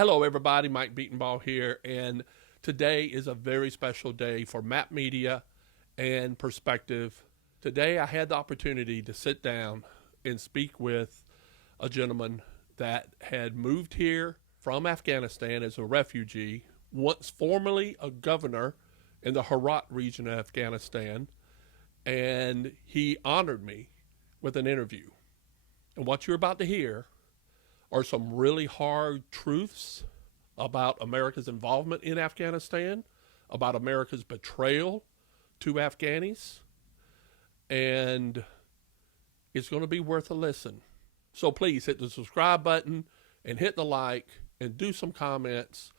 Hello, everybody. Mike Bedenbaugh here, and today is a very special day for Map Media and Perspective. Today, I had the opportunity to sit down and speak with a gentleman that had moved here from Afghanistan as a refugee, once formerly a governor in the Herat region of Afghanistan, and he honored me with an interview. And what you're about to hear are some really hard truths about America's involvement in Afghanistan, about America's betrayal to Afghanis, and it's going to be worth a listen. So please hit the subscribe button and hit the like and do some comments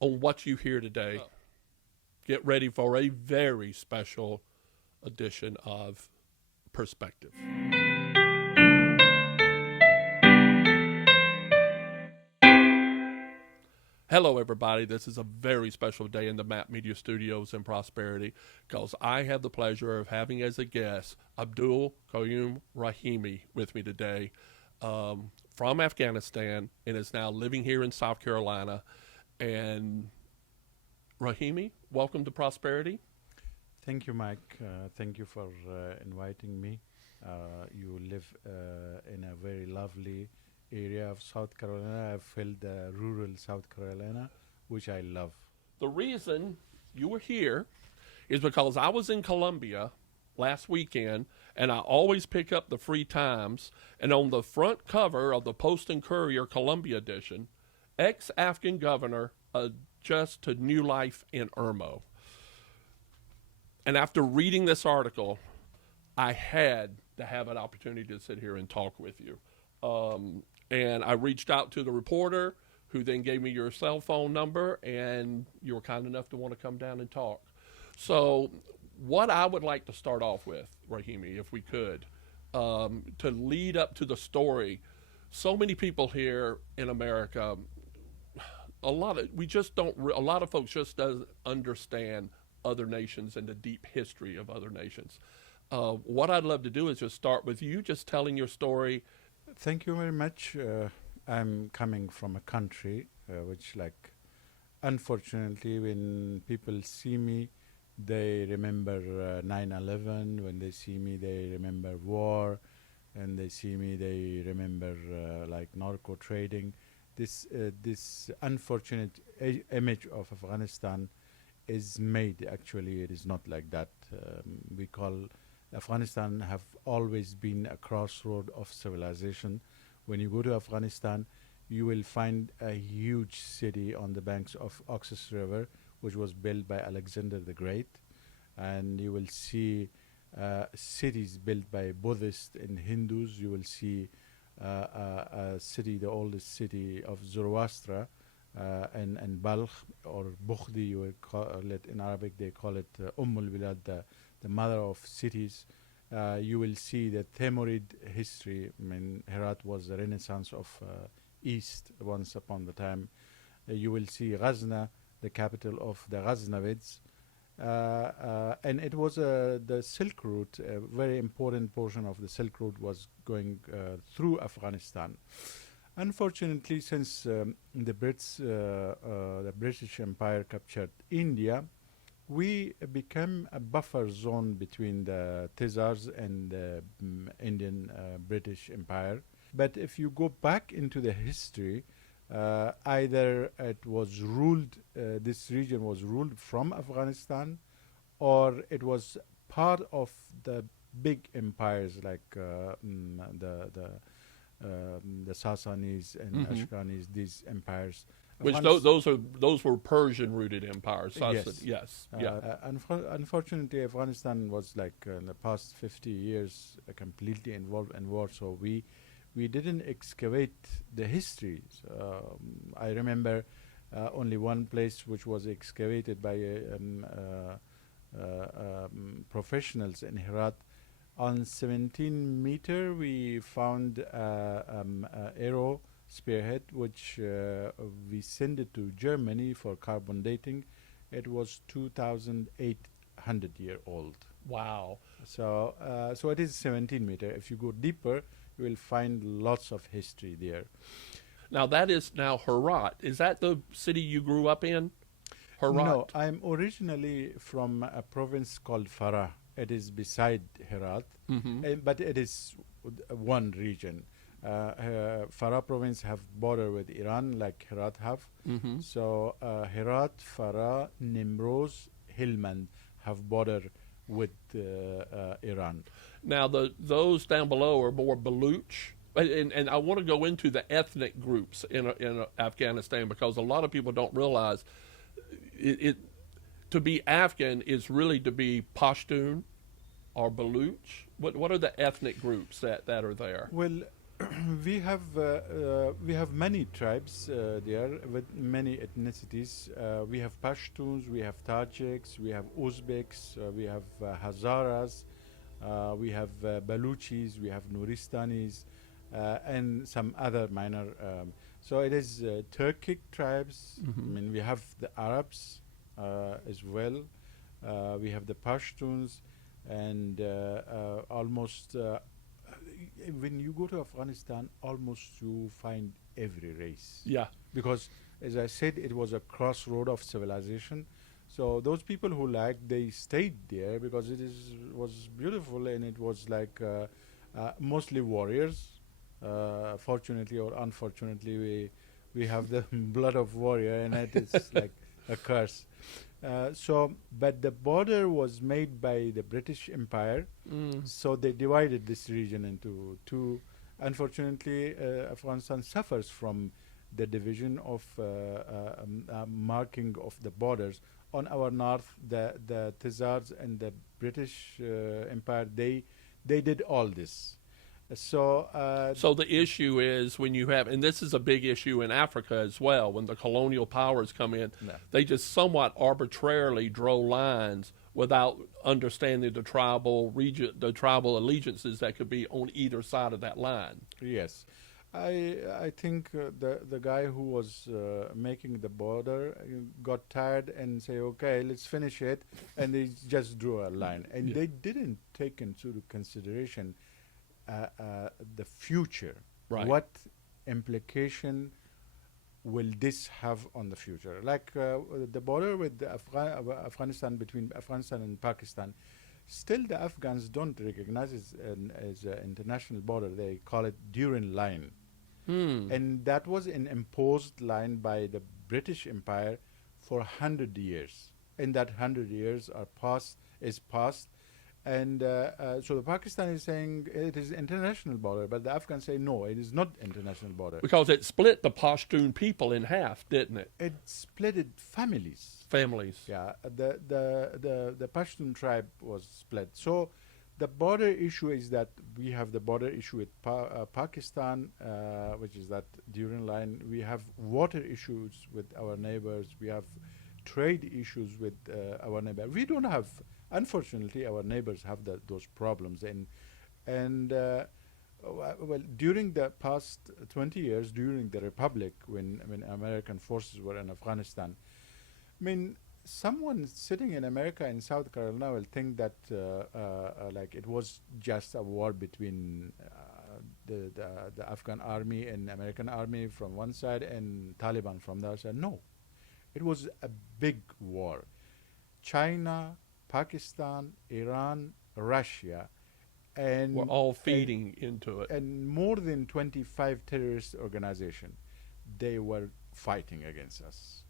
on what you hear today. Get ready for a very special edition of Perspective. Hello, everybody. This is a very special day in the Map Media Studios in Prosperity because I have the pleasure of having as a guest Abdul Quayom Ramimi with me today from Afghanistan and is now living here in South Carolina. And Ramimi, welcome to Prosperity. Thank you, Mike. Thank you for inviting me. You live in a very lovely area of South Carolina. I've felt rural South Carolina, which I love. The reason you were here is because I was in Columbia last weekend, and I always pick up the free Times, and on the front cover of the Post and Courier Columbia edition, ex-Afghan governor adjusts to new life in Irmo. And after reading this article, I had to have an opportunity to sit here and talk with you. And I reached out to the reporter, who then gave me your cell phone number, and you were kind enough to want to come down and talk. So what I would like to start off with, Ramimi, if we could, to lead up to the story, so many people here in America, a lot of folks just don't understand other nations and the deep history of other nations. What I'd love to do is just start with you just telling your story. Thank you very much. I'm coming from a country which, unfortunately, when people see me, they remember 9/11. When they see me, they remember war. And they see me, they remember narco trading. This unfortunate image of Afghanistan is made. Actually, it is not like that. We call Afghanistan have always been a crossroad of civilization. When you go to Afghanistan, you will find a huge city on the banks of Oxus River, which was built by Alexander the Great. And you will see cities built by Buddhists and Hindus. You will see a city, the oldest city of Zoroaster, and Balkh, or Bukhdi, you will call it in Arabic. They call it Ummul Bilad, the mother of cities. You will see the Timurid history. I mean, Herat was the renaissance of East once upon the time. You will see Ghazna, the capital of the Ghaznavids. And it was the Silk Route. A very important portion of the Silk Route was going through Afghanistan. Unfortunately, since the British Empire captured India, we became a buffer zone between the Tsars and the Indian British Empire. But if you go back into the history, either it was ruled, this region was ruled from Afghanistan, or it was part of the big empires like the Sassanids and Ashkanis, these empires. Which those were Persian-rooted empires. Yes. Unfortunately, Afghanistan was in the past 50 years completely involved in war, so we didn't excavate the history. I remember only one place which was excavated by professionals in Herat. On 17 meter, we found arrow spearhead, which we sent it to Germany for carbon dating. It was 2,800 year old. Wow. So it is 17 meter. If you go deeper, you will find lots of history there. Now that is now Herat. Is that the city you grew up in? Herat? No, I'm originally from a province called Farah. It is beside Herat, but it is one region. Farah province have border with Iran like Herat have. So Herat, Farah, Nimroz, Helmand have border with Iran. Now those down below are more Baluch. And I want to go into the ethnic groups in Afghanistan, because a lot of people don't realize to be Afghan is really to be Pashtun or Baluch. What are the ethnic groups that are there? Well, we have many tribes there with many ethnicities. We have Pashtuns, we have Tajiks, we have Uzbeks, we have Hazaras, we have Baluchis, we have Nuristanis, and some other minor. So it is Turkic tribes. I mean, we have the Arabs as well. We have the Pashtuns, and almost when you go to Afghanistan, almost you find every race. Yeah. Because, as I said, it was a crossroad of civilization. So those people who liked, they stayed there because was beautiful, and it was like mostly warriors. Fortunately or unfortunately, we have the blood of warrior, and it is like a curse. But the border was made by the British Empire, so they divided this region into two. Unfortunately, Afghanistan suffers from the division of marking of the borders. On our north, the Tazars and the British Empire, they did all this. So the issue is when you have, and this is a big issue in Africa as well, when the colonial powers come in, they just somewhat arbitrarily draw lines without understanding the tribal allegiances that could be on either side of that line. Yes. I think the guy who was making the border got tired and say, okay, let's finish it, and they just drew a line. And they didn't take into consideration the future. Right. What implication will this have on the future? Like the border with Afghanistan, between Afghanistan and Pakistan, still the Afghans don't recognize it as an international border. They call it Duran line. And that was an imposed line by the British Empire for 100 years. And that 100 years is passed. And so the Pakistan is saying it is international border, but the Afghans say no, it is not international border. Because it split the Pashtun people in half, didn't it? It split families. Families. Yeah, the Pashtun tribe was split. So the border issue is that we have the border issue with Pakistan, which is that Duran line. We have water issues with our neighbors. We have trade issues with our neighbors. We don't have. Unfortunately, our neighbors have those problems, and well, during the past 20 years, during the Republic, when American forces were in Afghanistan, I mean, someone sitting in America in South Carolina will think that like it was just a war between the Afghan army and American army from one side and Taliban from the other side. No, it was a big war. China, Pakistan, Iran, Russia, and we're all feeding into it. And more than 25 terrorist organizations, they were fighting against us.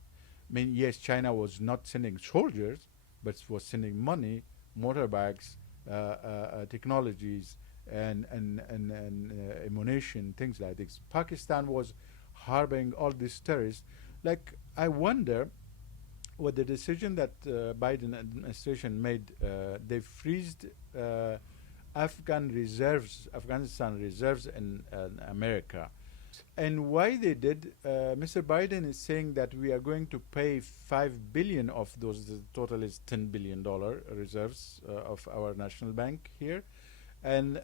I mean, yes, China was not sending soldiers, but was sending money, motorbikes, technologies, and ammunition, things like this. Pakistan was harboring all these terrorists. Like, I wonder what the decision that Biden administration made, they freezed Afghanistan reserves in America. And why they did, Mr. Biden is saying that we are going to pay $5 billion of those, the total is $10 billion reserves of our national bank here. And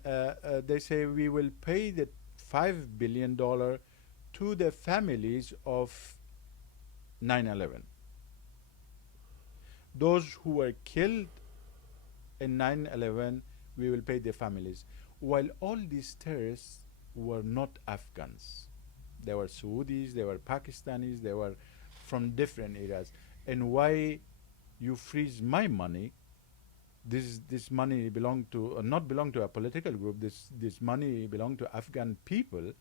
they say we will pay the $5 billion to the families of 9/11. Those who were killed in 9/11, we will pay their families. While all these terrorists were not Afghans. There were Saudis, there were Pakistanis, there were from different areas. And why you freeze my money? This money belonged to not belong to a political group. This money belonged to Afghan people.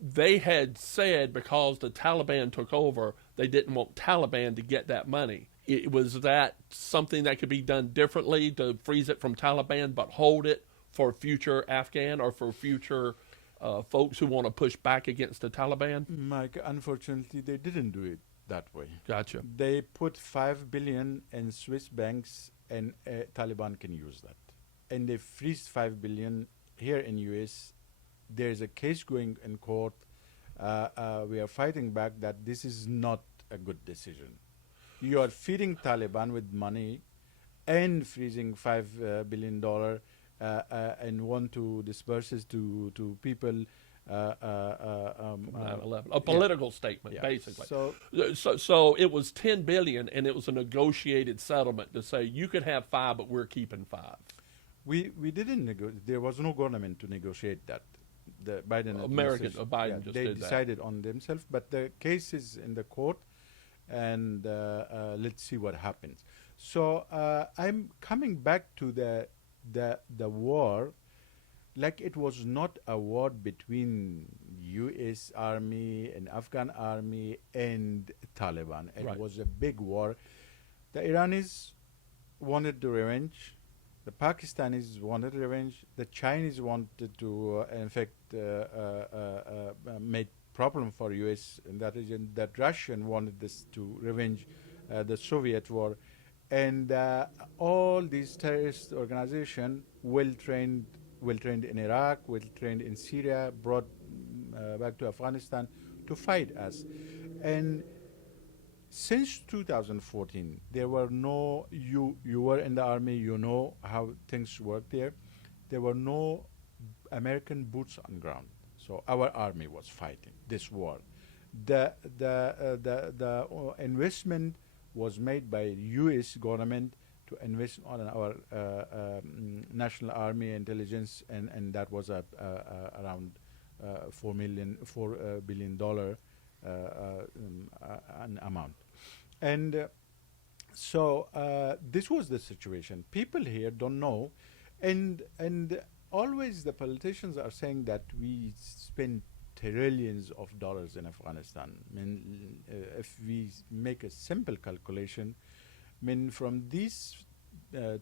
They had said because the Taliban took over, they didn't want Taliban to get that money. Was that something that could be done differently to freeze it from Taliban, but hold it for future Afghan or for future folks who want to push back against the Taliban? Mike, unfortunately, they didn't do it that way. Gotcha. They put 5 billion in Swiss banks, and Taliban can use that. And they freeze 5 billion here in US. There's a case going in court. We are fighting back that this is not a good decision. You are feeding Taliban with money and freezing $5 billion and want to disperse it to people. 9/11. A political statement, Yeah. basically. So it was $10 billion, and it was a negotiated settlement to say you could have 5, but we're keeping 5. we didn't negotiate. There was no government to negotiate that. The Biden administration, Biden just they did that. decided on themselves. But the case is in the court, and let's see what happens. So I'm coming back to the war. Like it was not a war between U.S. Army and Afghan Army and Taliban. It Right. was a big war. The Iranis wanted the revenge. The Pakistanis wanted revenge. The Chinese wanted to, in fact, make problem for U.S. in that region. That Russian wanted this to revenge the Soviet war. And all these terrorist organizations well-trained in Iraq, well-trained in Syria, brought back to Afghanistan to fight us. And since 2014, there were no, you were in the army, you know how things work there. There were no American boots on ground. So our army was fighting this war. The investment was made by U.S. government to invest on our national army intelligence, and that was around $4 billion an amount. And so this was the situation. People here don't know, and always the politicians are saying that we spend trillions of dollars in Afghanistan. I mean, if we make a simple calculation, I mean, from these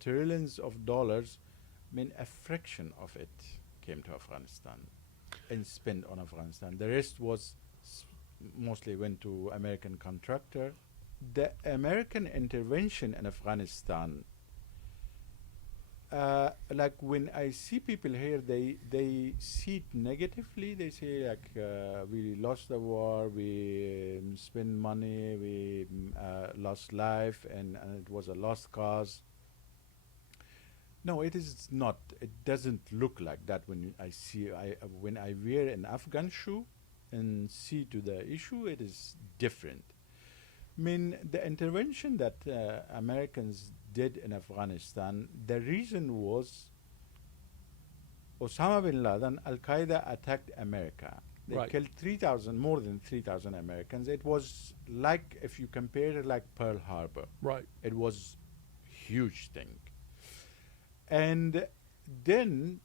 trillions of dollars, I mean, a fraction of it came to Afghanistan and spent on Afghanistan. The rest was mostly went to American contractor. The American intervention in Afghanistan, like when I see people here, they see it negatively. They say like, we lost the war, we spend money, we lost life, and it was a lost cause. No, it is not. It doesn't look like that when I see, when I wear an Afghan shoe and see to the issue, it is different. I mean, the intervention that Americans did in Afghanistan, the reason was Osama bin Laden, Al-Qaeda attacked America. They Right. killed more than 3,000 Americans. It was like, if you compare it like Pearl Harbor. Right. It was huge thing. And then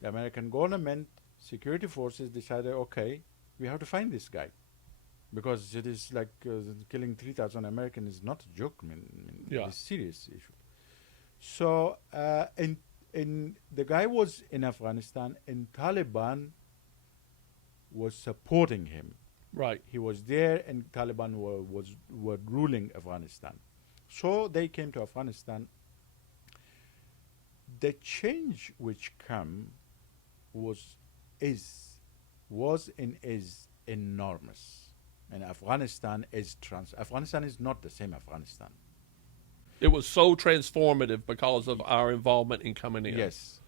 the American government, security forces decided, okay, we have to find this guy. Because it is like killing 3,000 Americans is not a joke. I mean, Yeah. it's a serious issue. So, and the guy was in Afghanistan, and Taliban was supporting him. Right. He was there, and Taliban were ruling Afghanistan. So they came to Afghanistan. The change which came was enormous. And Afghanistan is Afghanistan is not the same Afghanistan. It was so transformative because of our involvement in coming in. Yes.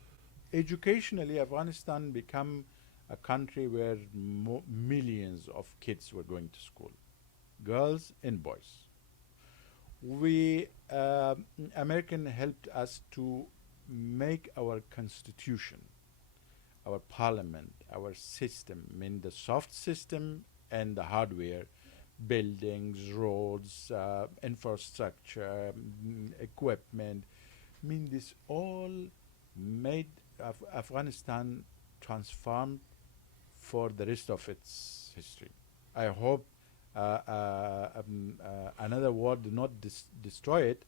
Educationally, Afghanistan became a country where millions of kids were going to school, girls and boys. American helped us to make our constitution. our parliament, our system, I mean the soft system and the hardware, buildings, roads, infrastructure, equipment. I mean, this all made Afghanistan transformed for the rest of its history. I hope another war do not destroy it.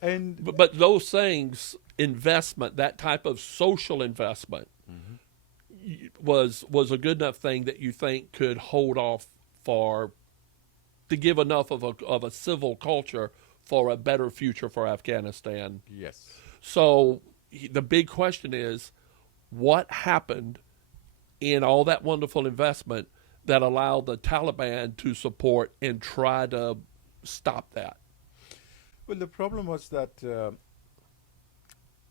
And But those things, investment, that type of social investment, was a good enough thing that you think could hold off to give enough of a civil culture for a better future for Afghanistan. yes. So the big question is, what happened in all that wonderful investment that allowed the Taliban to support and try to stop that? Well, the problem was that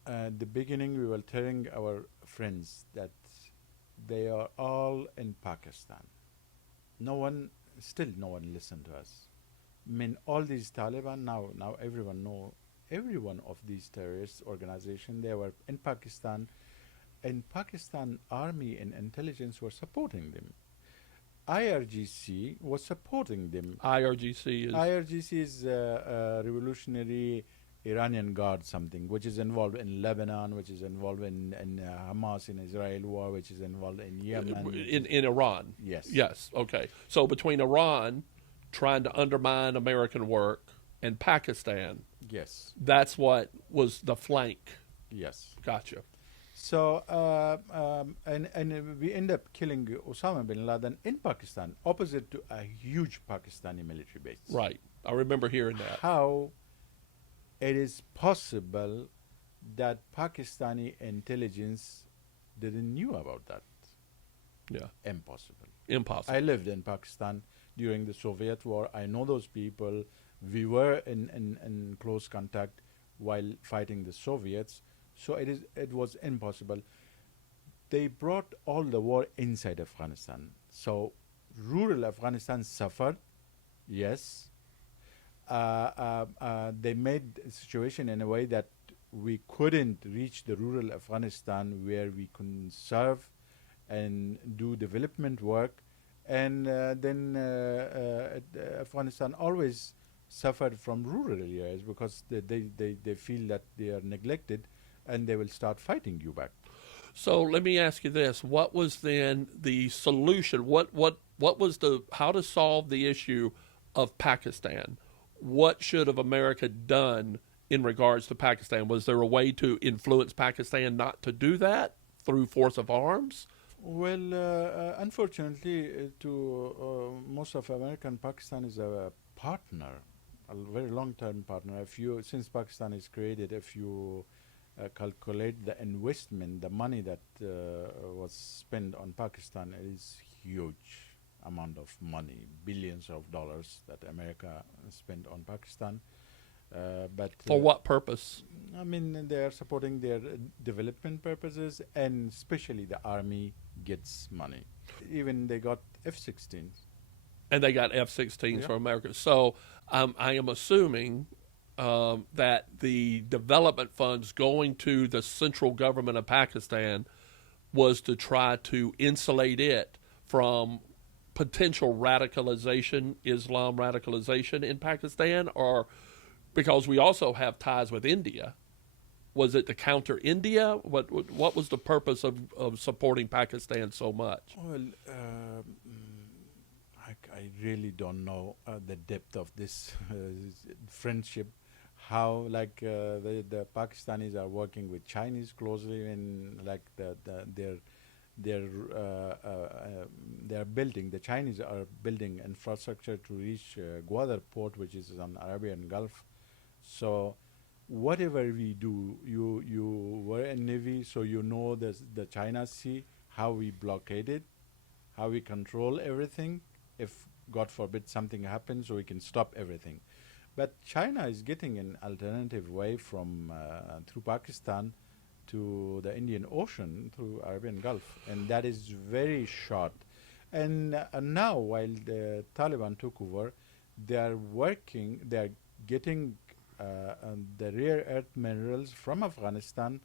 at the beginning we were telling our friends that they are all in Pakistan. No one listened to us. I mean, all these Taliban now everyone know every one of these terrorist organizations. They were in Pakistan, and Pakistan army and intelligence were supporting them. IRGC was supporting them. IRGC is Revolutionary Iranian Guard something, which is involved in Lebanon, which is involved in Hamas in Israel war, which is involved in Yemen. In Iran. Yes. Yes. Okay. So between Iran trying to undermine American work and Pakistan, Yes. that's what was the flank. Yes. Gotcha. So and we end up killing Osama bin Laden in Pakistan, opposite to a huge Pakistani military base. Right. I remember hearing that. How it is possible that Pakistani intelligence didn't knew about that? Yeah. Impossible. Impossible. I lived in Pakistan during the Soviet war. I know those people. We were in close contact while fighting the Soviets. So it was impossible. They brought all the war inside Afghanistan. So rural Afghanistan suffered, yes. They made the situation in a way that we couldn't reach the rural Afghanistan where we could serve and do development work. And then Afghanistan always suffered from rural areas because they feel that they are neglected, and they will start fighting you back. So let me ask you this: what was then the solution? What was how to solve the issue of Pakistan? What should have America done in regards to Pakistan? Was there a way to influence Pakistan not to do that through force of arms? Well, unfortunately, to most of American, Pakistan is a partner, a very long-term partner. Since Pakistan is created, if you calculate the investment, the money that was spent on Pakistan, it is huge amount of money, billions of dollars that America spent on Pakistan. But for what purpose? I mean, they are supporting their development purposes, and especially the army gets money. Even they got F-16s. And they got F-16s Yeah. for America. So I am assuming that the development funds going to the central government of Pakistan was to try to insulate it from potential radicalization, Islam radicalization in Pakistan, or because we also have ties with India. Was it to counter India? What was the purpose of supporting Pakistan so much? Well, I really don't know the depth of this friendship. How the Pakistanis are working with Chinese closely, and like they're building. The Chinese are building infrastructure to reach Gwadar port, which is on Arabian Gulf. So whatever we do, you were in Navy, so you know the China Sea, how we blockade it, how we control everything. If God forbid something happens, so we can stop everything. But China is getting an alternative way from through Pakistan to the Indian Ocean through Arabian Gulf, and that is very short. And now, while the Taliban took over, they are getting the rare earth minerals from Afghanistan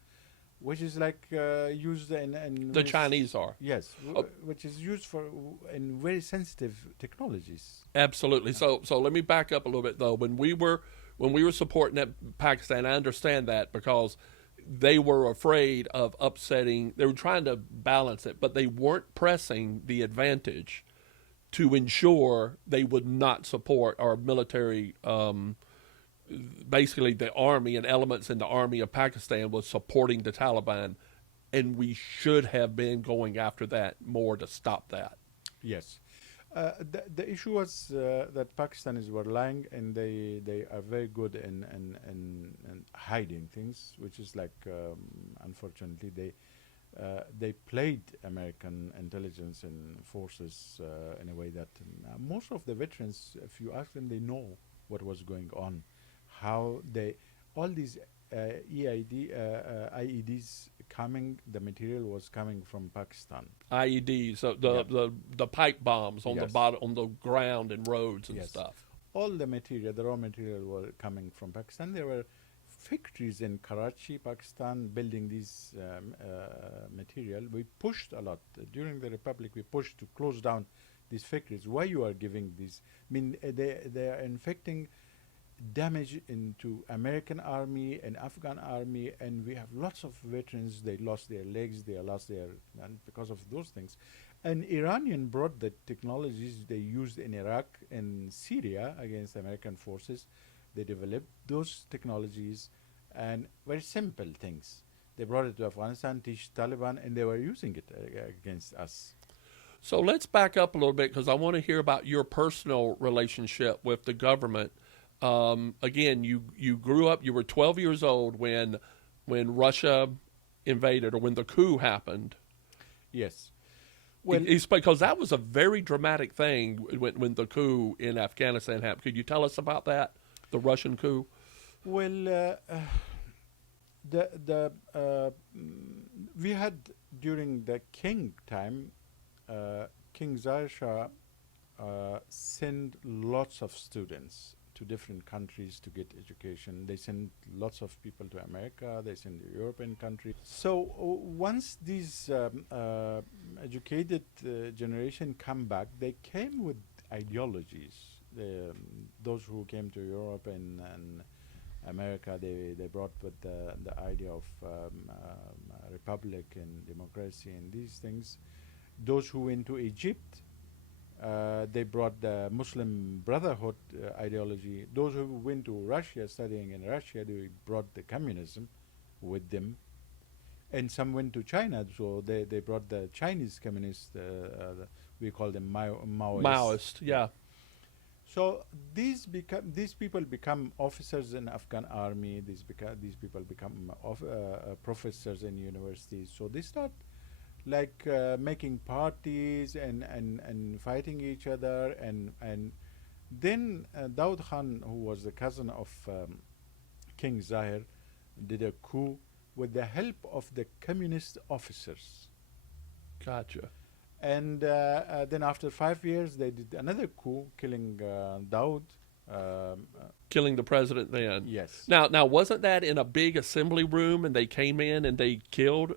which is like used in The Chinese are. yes, Oh. which is used for in very sensitive technologies. Absolutely. So let me back up a little bit though. When we were supporting that Pakistan, I understand that because they were afraid of upsetting. They were trying to balance it, but they weren't pressing the advantage to ensure they would not support our military. Basically, the army and elements in the army of Pakistan was supporting the Taliban, and we should have been going after that more to stop that. Yes. The issue was that Pakistanis were lying, and they are very good in hiding things, which is like unfortunately they played American intelligence and forces in a way that most of the veterans, if you ask them, they know what was going on, how they all these IEDs coming, the material was coming from Pakistan. IEDs, so the pipe bombs on the bottom, on the ground and roads and stuff. All the material, the raw material, were coming from Pakistan. There were factories in Karachi, Pakistan, building these material. We pushed a lot during the Republic. We pushed to close down these factories. Why you are giving these? I mean, they are infecting damage into American army and Afghan army, and we have lots of veterans. They lost their legs, they lost their, and because of those things. And Iranian brought the technologies they used in Iraq and Syria against American forces. They developed those technologies and very simple things. They brought it to Afghanistan, teach Taliban, and they were using it against us. So let's back up a little bit because I want to hear about your personal relationship with the government. Again, you grew up, you were 12 years old when Russia invaded or when the coup happened. Yes. It's because that was a very dramatic thing when the coup in Afghanistan happened. Could you tell us about that, the Russian coup? Well, we had during the King time, King Zahir Shah sent lots of students to different countries to get education. They send lots of people to America. They send to European countries. So once these educated generation come back, they came with ideologies. Those who came to Europe and America, they brought with the idea of republic and democracy and these things. Those who went to Egypt, they brought the Muslim Brotherhood ideology. Those who went to Russia, studying in Russia, they brought the communism with them. And some went to China, so they brought the Chinese communists, we call them Maoists. Maoist, yeah. So these people become officers in Afghan army. These people become professors in universities. So they start like making parties and fighting each other, and then Daud Khan, who was the cousin of King Zahir, did a coup with the help of the communist officers. Gotcha. And then after 5 years, they did another coup, killing Daud. Killing the president then. Yes. Now wasn't that in a big assembly room and they came in and they killed?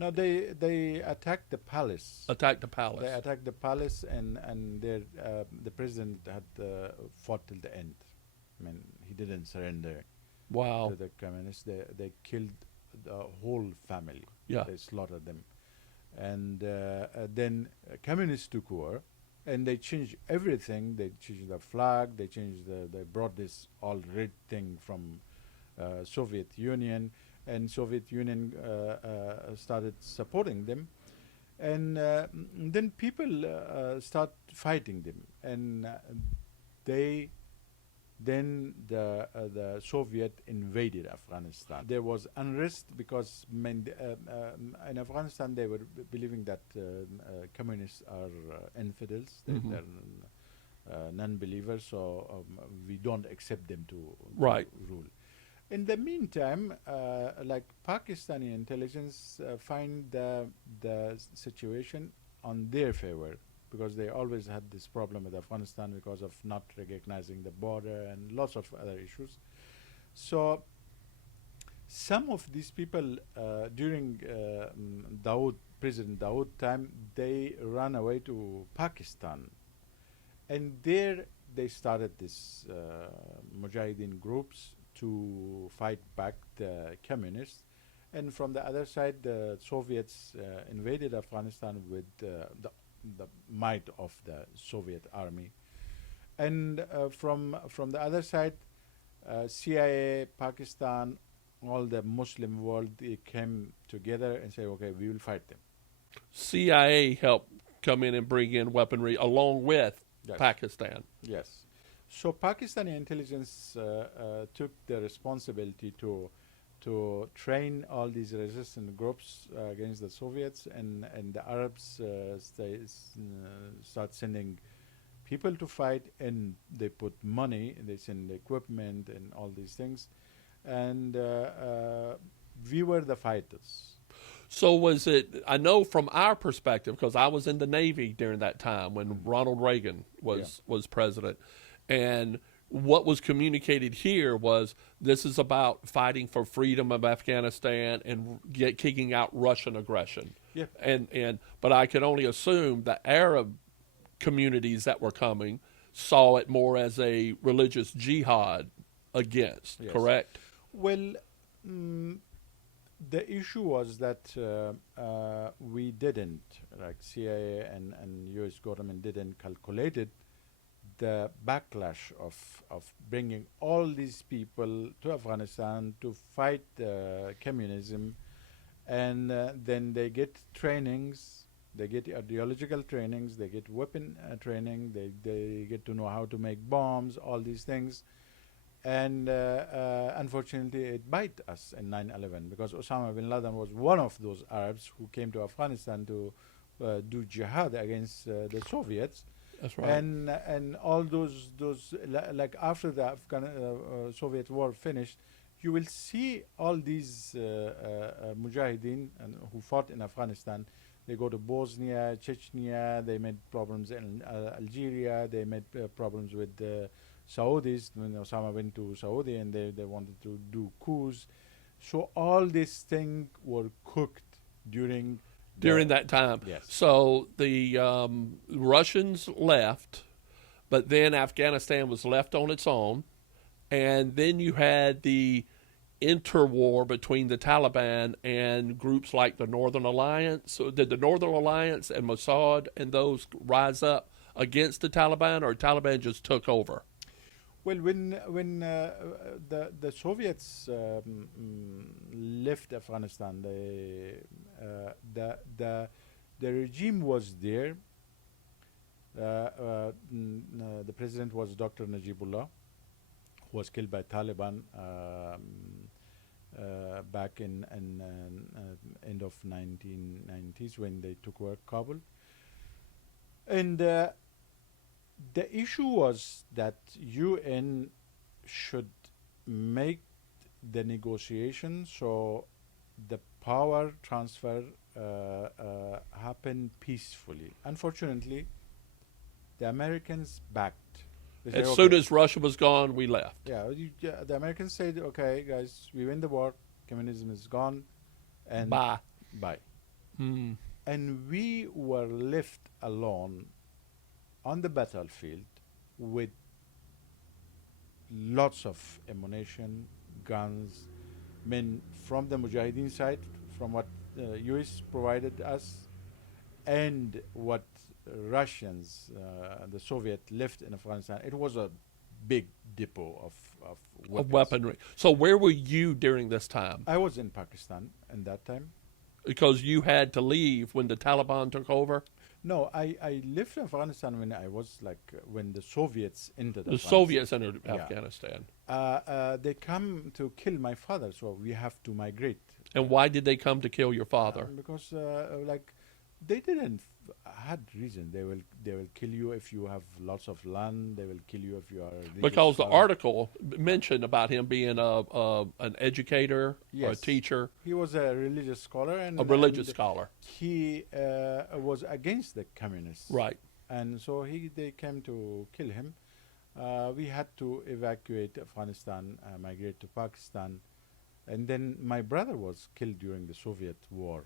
No, they attacked the palace. Attacked the palace. They attacked the palace, and the president had fought till the end. I mean, he didn't surrender. Wow. To the communists. They killed the whole family. Yeah. They slaughtered them. And then communists took over, and they changed everything. They changed the flag. They brought this all red thing from Soviet Union. And Soviet Union started supporting them, and then people start fighting them, and then the Soviet invaded Afghanistan. There was unrest because in Afghanistan they were believing that communists are infidels, they're non-believers, so we don't accept them to rule. In the meantime, like Pakistani intelligence find the situation on their favor, because they always had this problem with Afghanistan because of not recognizing the border and lots of other issues. So Some of these people during President Dawood time, they ran away to Pakistan, and there they started this Mujahideen groups to fight back the communists. And from the other side, the Soviets invaded Afghanistan with the might of the Soviet army. And from the other side, CIA, Pakistan, all the Muslim world, they came together and say, okay, we will fight them. CIA helped come in and bring in weaponry along with Pakistan. Yes. So Pakistani intelligence took the responsibility to train all these resistant groups against the Soviets, and the Arabs start sending people to fight, and they put money, they send equipment and all these things, and we were the fighters. So was it, I know from our perspective, because I was in the Navy during that time when Ronald Reagan was president, and what was communicated here was this is about fighting for freedom of Afghanistan and kicking out Russian aggression. Yeah. But I could only assume the Arab communities that were coming saw it more as a religious jihad against, correct? Well, the issue was that we didn't, like CIA and U.S. government didn't calculate it, the backlash of bringing all these people to Afghanistan to fight communism, and then they get trainings, they get ideological trainings, they get weapon training, they get to know how to make bombs, all these things. And unfortunately, it bite us in 9/11, because Osama bin Laden was one of those Arabs who came to Afghanistan to do jihad against the Soviets. That's right. And all those like after the Soviet war finished, you will see all these mujahideen who fought in Afghanistan. They go to Bosnia, Chechnya. They made problems in Algeria. They made problems with the Saudis when Osama went to Saudi, and they wanted to do coups. So all these things were cooked during that time. Yes. So the Russians left, but then Afghanistan was left on its own, and then you had the interwar between the Taliban and groups like the Northern Alliance. So did the Northern Alliance and Mossad and those rise up against the Taliban, or Taliban just took over? Well, when the Soviets left Afghanistan, the regime was there. The president was Dr. Najibullah, who was killed by Taliban back in end of 1990s when they took over Kabul. And the issue was that UN should make the negotiation so the power transfer happen peacefully. Unfortunately, the Americans backed. As soon as Russia was gone, we left. Yeah, the Americans said, okay, guys, we win the war, communism is gone, and bye. And we were left alone on the battlefield with lots of ammunition, guns, men from the Mujahideen side, from what US provided us, and what Russians, the Soviet, left in Afghanistan. It was a big depot of weaponry. So where were you during this time? I was in Pakistan in that time. Because you had to leave when the Taliban took over? No, I left Afghanistan when I was when the Soviets entered The Afghanistan. Soviets entered Afghanistan. They come to kill my father, so we have to migrate. And why did they come to kill your father? Because they didn't had reason. They will kill you if you have lots of land. They will kill you if you are a religious Because the scholar. article mentioned about him being an educator or a teacher. He was a religious scholar and a religious scholar. He was against the communists. Right. And so they came to kill him. We had to evacuate Afghanistan, migrate to Pakistan. And then my brother was killed during the Soviet war.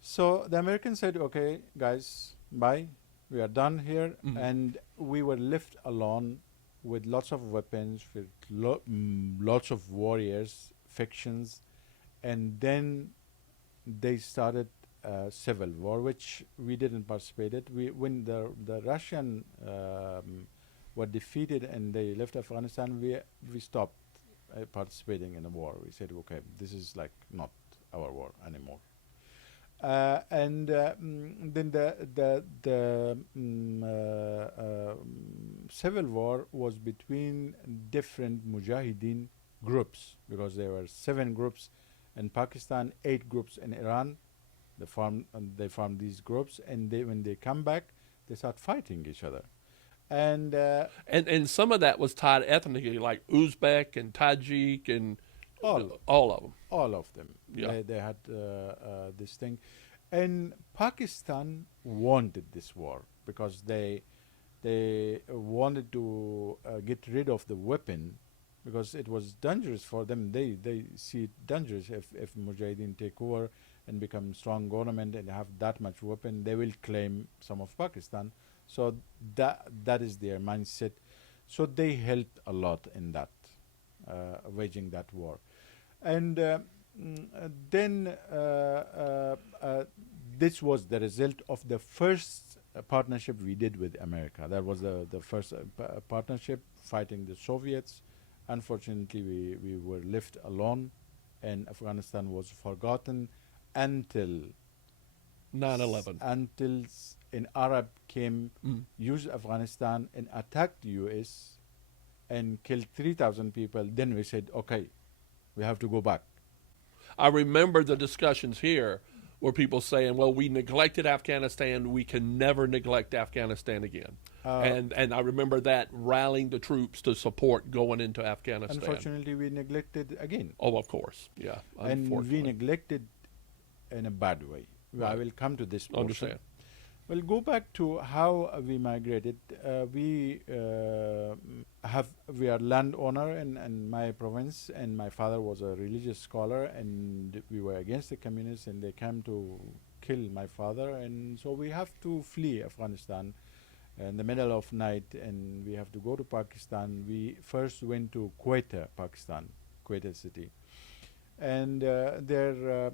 So the Americans said, okay, guys, bye. We are done here. Mhm. And we were left alone with lots of weapons, with lots of warriors, factions. And then they started civil war, which we didn't participate in. When the Russian were defeated and they left Afghanistan, we stopped participating in the war. We said, okay, this is like not our war anymore. Then the civil war was between different mujahideen groups, because there were 7 groups in Pakistan, 8 groups in Iran. They formed these groups, and when they come back, they start fighting each other. And some of that was tied ethnically, like Uzbek and Tajik and all of them. All of them. Yeah. They had this thing. And Pakistan wanted this war because they wanted to get rid of the weapon, because it was dangerous for them. They see it dangerous if Mujahideen take over and become strong government and have that much weapon, they will claim some of Pakistan. So that is their mindset. So they helped a lot in that, waging that war. And then this was the result of the first partnership we did with America. That was the first partnership fighting the Soviets. Unfortunately, we were left alone, and Afghanistan was forgotten until 9/11. Until an Arab came, used Afghanistan and attacked the U.S. and killed 3,000 people. Then we said, okay, we have to go back. I remember the discussions here where people saying, well, we neglected Afghanistan, we can never neglect Afghanistan again. And I remember that rallying the troops to support going into Afghanistan. Unfortunately, we neglected again. Oh, of course, yeah. And we neglected in a bad way. Right. I will come to this portion. Understand. We'll go back to how we migrated. We are landowner in my province, and my father was a religious scholar, and we were against the communists, and they came to kill my father, and so we have to flee Afghanistan in the middle of night, and we have to go to Pakistan. We first went to Quetta, Pakistan, Quetta city, and there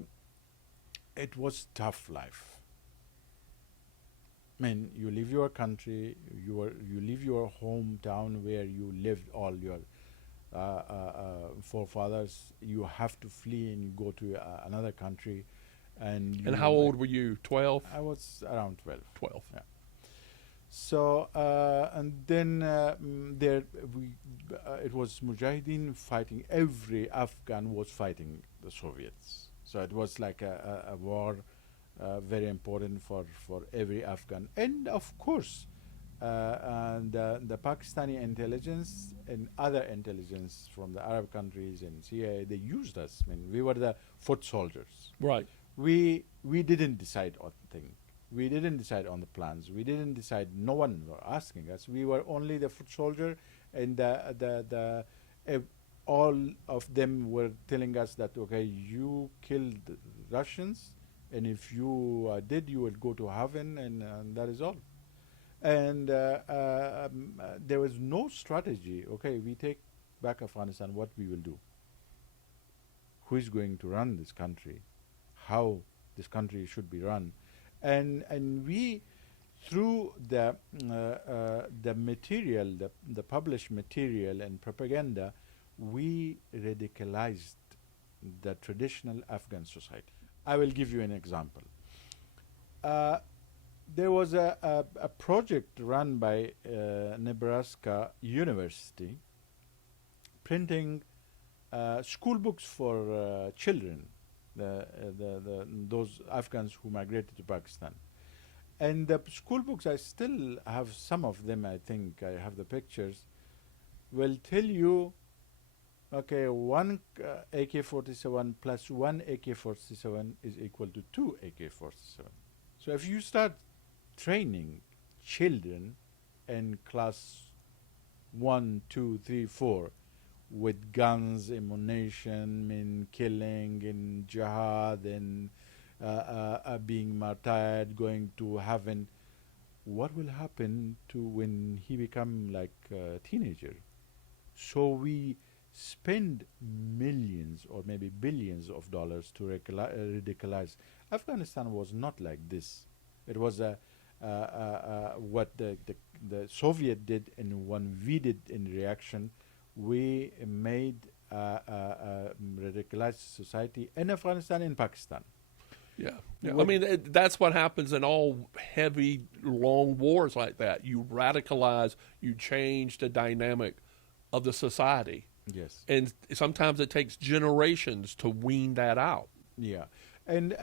it was tough life. I mean, you leave your country, you leave your hometown where you lived all your forefathers. You have to flee and you go to another country. And how old were you? 12? I was around 12. 12. Yeah. So and then it was Mujahideen fighting. Every Afghan was fighting the Soviets. So it was like a war. Very important for every Afghan. And of course, the Pakistani intelligence and other intelligence from the Arab countries and CIA, they used us. I mean, we were the foot soldiers. Right. We didn't decide on things. We didn't decide on the plans. We didn't decide. No one were asking us. We were only the foot soldier, and all of them were telling us that, okay, you killed Russians, and if you did, you will go to heaven, and that is all. And there was no strategy. Okay, we take back Afghanistan, what we will do? Who is going to run this country? How this country should be run? And we, through the material, the published material and propaganda, we radicalized the traditional Afghan society. I will give you an example. There was a project run by Nebraska University printing school books for children, those Afghans who migrated to Pakistan. And the school books, I still have some of them, I think I have the pictures, will tell you, okay, one AK-47 plus one AK-47 is equal to 2 AK-47. So if you start training children in class 1, 2, 3, 4 with guns, ammunition, in killing, in jihad, in being martyred, going to heaven. What will happen to when he become like a teenager? So we spend millions or maybe billions of dollars to ridiculous. Afghanistan was not like this. It was what the Soviet did, and when we did in reaction, we made a radicalized society in Afghanistan and Pakistan. Yeah. I mean, that's what happens in all heavy, long wars like that. You radicalize, you change the dynamic of the society. Yes. And sometimes it takes generations to wean that out. Yeah. And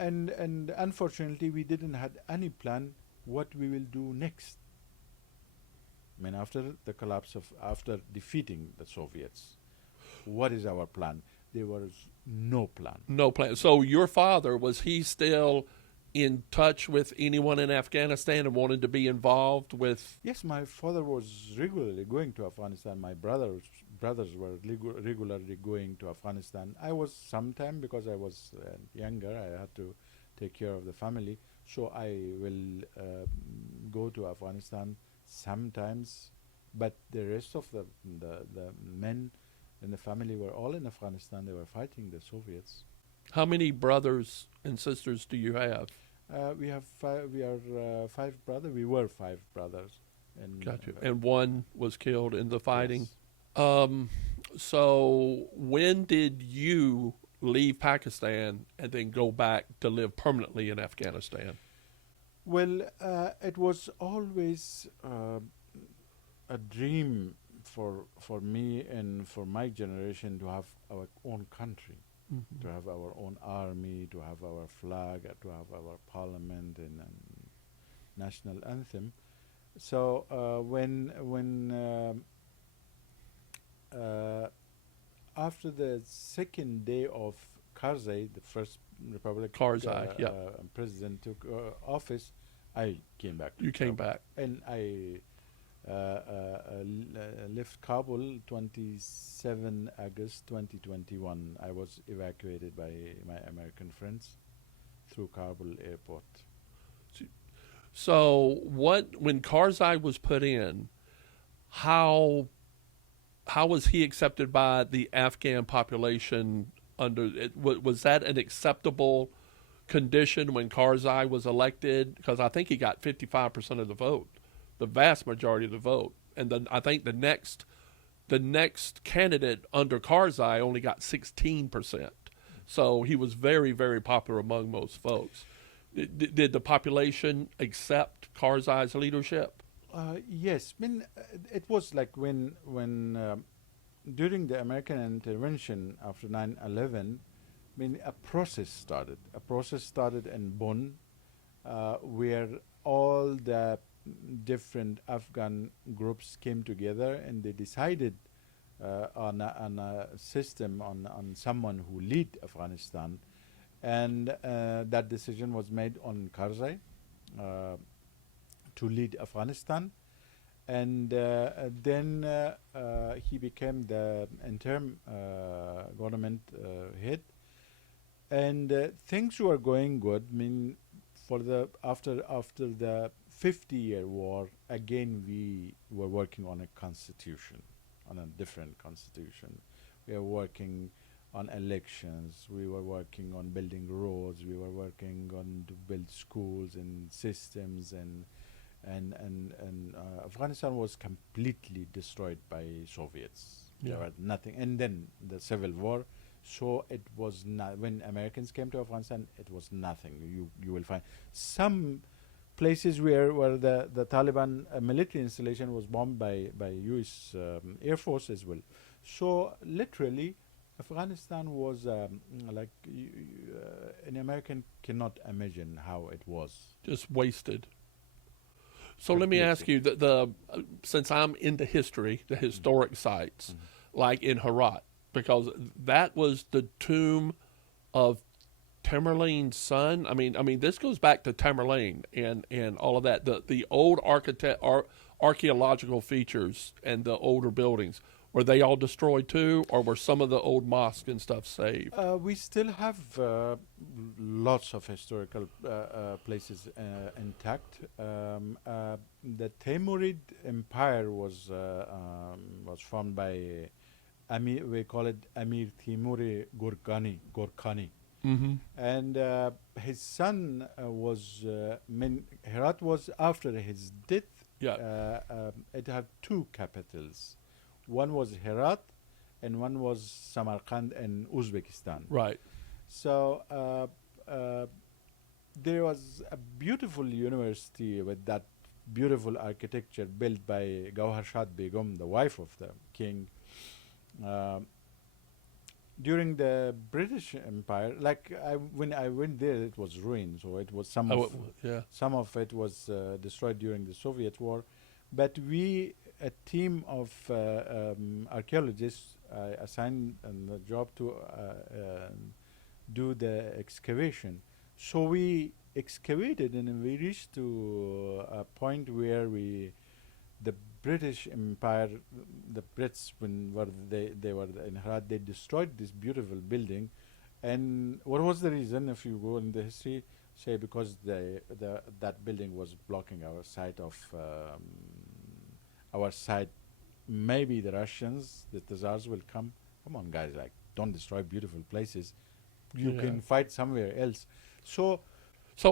unfortunately, we didn't have any plan what we will do next. I mean, after the collapse after defeating the Soviets, what is our plan? There was no plan. No plan. So your father, was he still in touch with anyone in Afghanistan and wanted to be involved with? Yes, my father was regularly going to Afghanistan. My brothers were regularly going to Afghanistan. I was sometime, because I was younger, I had to take care of the family. So I will go to Afghanistan sometimes, but the rest of the men in the family were all in Afghanistan. They were fighting the Soviets. How many brothers and sisters do you have? We have we are 5 brothers. We were 5 brothers. And, Gotcha. And one was killed in the fighting? Yes. So when did you leave Pakistan and then go back to live permanently in Afghanistan? Well, it was always a dream for me and for my generation to have our own country, to have our own army, to have our flag, to have our parliament and national anthem. So when after the second day of Karzai, the first Republic president took office, I came back. You came back. And I left Kabul 27 August 2021. I was evacuated by my American friends through Kabul airport. So when Karzai was put in, how was he accepted by the Afghan population? Was that an acceptable condition when Karzai was elected? Because I think he got 55% of the vote, the vast majority of the vote, and then I think the next candidate under Karzai only got 16%. So he was very, very popular among most folks. Did the population accept Karzai's leadership? Yes. I mean, it was like when during the American intervention after 9/11, I mean, a process started. A process started in Bonn, where all the different Afghan groups came together and they decided on a system, on someone who lead Afghanistan. And that decision was made on Karzai to lead Afghanistan. And then he became the interim government head. And things were going good. I mean, after the 50-year war, again we were working on a constitution, on a different constitution. We were working on elections. We were working on building roads. We were working on to build schools and systems, and Afghanistan was completely destroyed by Soviets. Yeah. There was nothing, and then the civil war. So it was not, when Americans came to Afghanistan, it was nothing. You will find some places where the Taliban military installation was bombed by U.S. Air Force as well. So literally, Afghanistan was like an American cannot imagine how it was. Just wasted. So let me ask you, since I'm into history, the historic sites, like in Herat, because that was the tomb of Tamerlane's son. I mean, this goes back to Tamerlane and all of that. The old archaeological features and the older buildings Were they all destroyed too, or were some of the old mosques and stuff saved? We still have lots of historical places intact. The Timurid Empire was formed by Amir. We call it Amir Timuri Gorkani, Mm-hmm. and his son Herat was after his death. Yeah. It had two capitals. One was Herat, and one was Samarkand in Uzbekistan. Right. So there was a beautiful university with that beautiful architecture built by Gauhar Shah Begum, the wife of the king. During the British Empire, when I went there, it was ruined. So it was some of it was destroyed during the Soviet war. But a team of archaeologists, assigned the job to do the excavation. So we excavated, and we reached to a point where the British Empire, the Brits, when they were in Herat, they destroyed this beautiful building. And what was the reason? If you go in the history, say because that building was blocking our site. Maybe the Russians, the Tsars will come. Come on, guys! Don't destroy beautiful places. You can fight somewhere else. So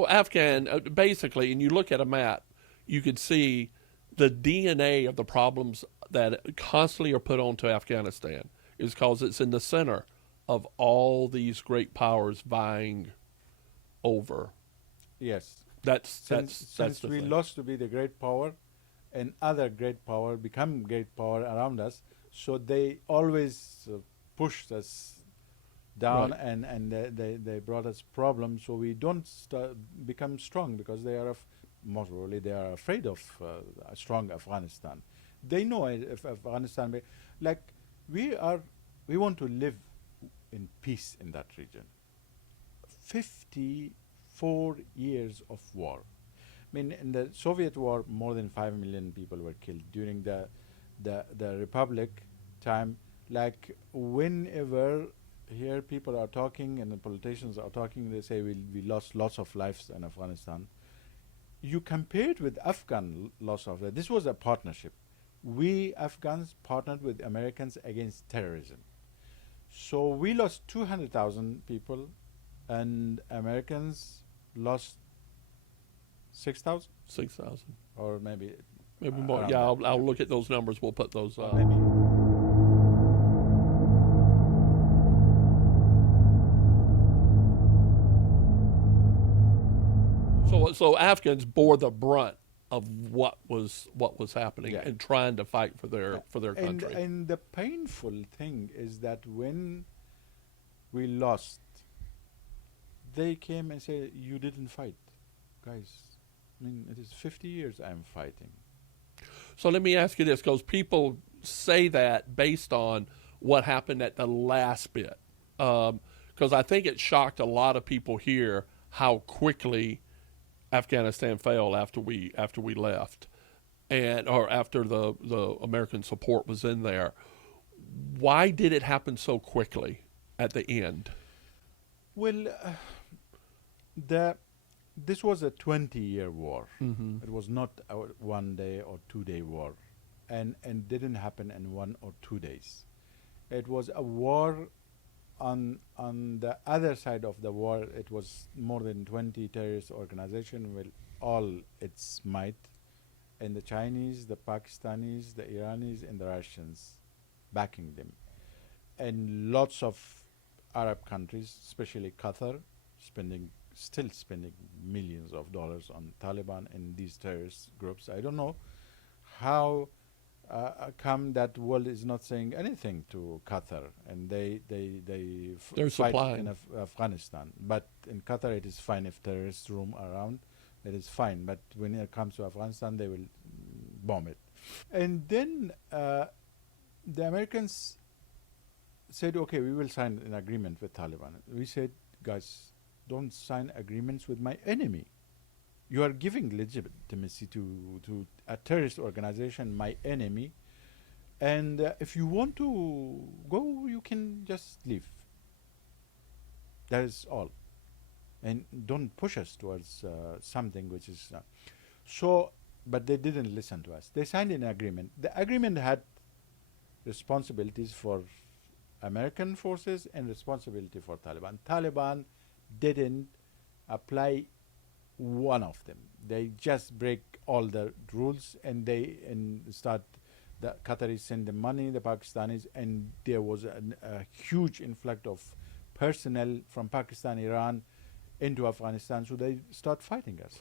Afghan, basically, and you look at a map, you could see the DNA of the problems that constantly are put onto Afghanistan is because it's in the center of all these great powers vying over. Yes. Since we lost to be the great power, and other great power become great power around us, so they always pushed us down, right. and they brought us problems, so we don't become strong, because they are most probably they are afraid of a strong Afghanistan. They know if Afghanistan, we want to live in peace in that region. 54 years of war. I mean, in the Soviet war, more than 5 million people were killed. During the Republic time, whenever here people are talking and the politicians are talking, they say we lost lots of lives in Afghanistan. You compare it with Afghan loss of life. This was a partnership. We Afghans partnered with Americans against terrorism. So we lost 200,000 people, and Americans lost 6,000? 6,000. Or maybe more. Yeah, I'll look at those numbers. We'll put those up. Maybe. So Afghans bore the brunt of what was happening and trying to fight for their country. And the painful thing is that when we lost, they came and said, "You didn't fight, guys. I mean, it is 50 years I'm fighting." So let me ask you this, because people say that based on what happened at the last bit, because I think it shocked a lot of people here how quickly Afghanistan fell after we left, or after the American support was in there. Why did it happen so quickly at the end? Well, this was a 20-year war. Mm-hmm. It was not a 1 day or 2 day war, and didn't happen in 1 or 2 days. It was a war. On the other side of the war, it was more than 20 terrorist organizations with all its might, and the Chinese, the Pakistanis, the Iranis, and the Russians backing them, and lots of Arab countries, especially Qatar, still spending millions of dollars on Taliban and these terrorist groups. I don't know how come that world is not saying anything to Qatar, and they They're fight supplying in Afghanistan. But in Qatar, it is fine if terrorists roam around. It is fine. But when it comes to Afghanistan, they will bomb it. And then the Americans said, "Okay, we will sign an agreement with Taliban." We said, "Guys, don't sign agreements with my enemy. You are giving legitimacy to a terrorist organization, my enemy, And if you want to go, you can just leave. That is all. And don't push us towards something which is so. But they didn't listen to us. They signed an agreement. The agreement had responsibilities for American forces and responsibility for Taliban. Taliban didn't apply one of them. They just break all the rules, and they start. The Qataris send the money, the Pakistanis, and there was a huge influx of personnel from Pakistan, Iran, into Afghanistan. So they start fighting us.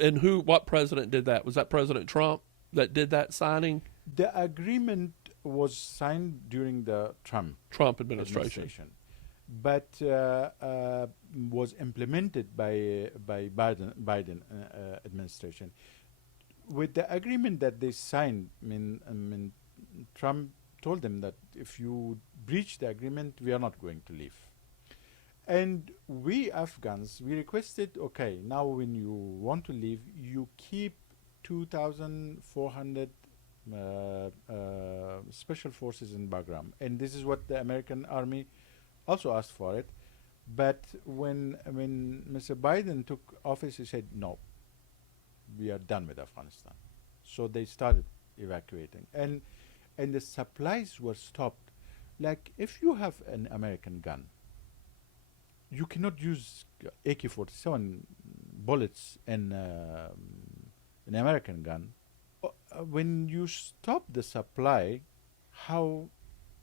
And what president did that? Was that President Trump that did that signing? The agreement was signed during the Trump administration. But was implemented by Biden administration. With the agreement that they signed, Trump told them that if you breach the agreement, we are not going to leave. And we Afghans, we requested, okay, now when you want to leave, you keep 2,400 special forces in Bagram. And this is what the American army also asked for it. But when Mr. Biden took office, he said, no, we are done with Afghanistan. So they started evacuating. And the supplies were stopped. Like, if you have an American gun, you cannot use AK-47 bullets in an American gun. When you stop the supply, how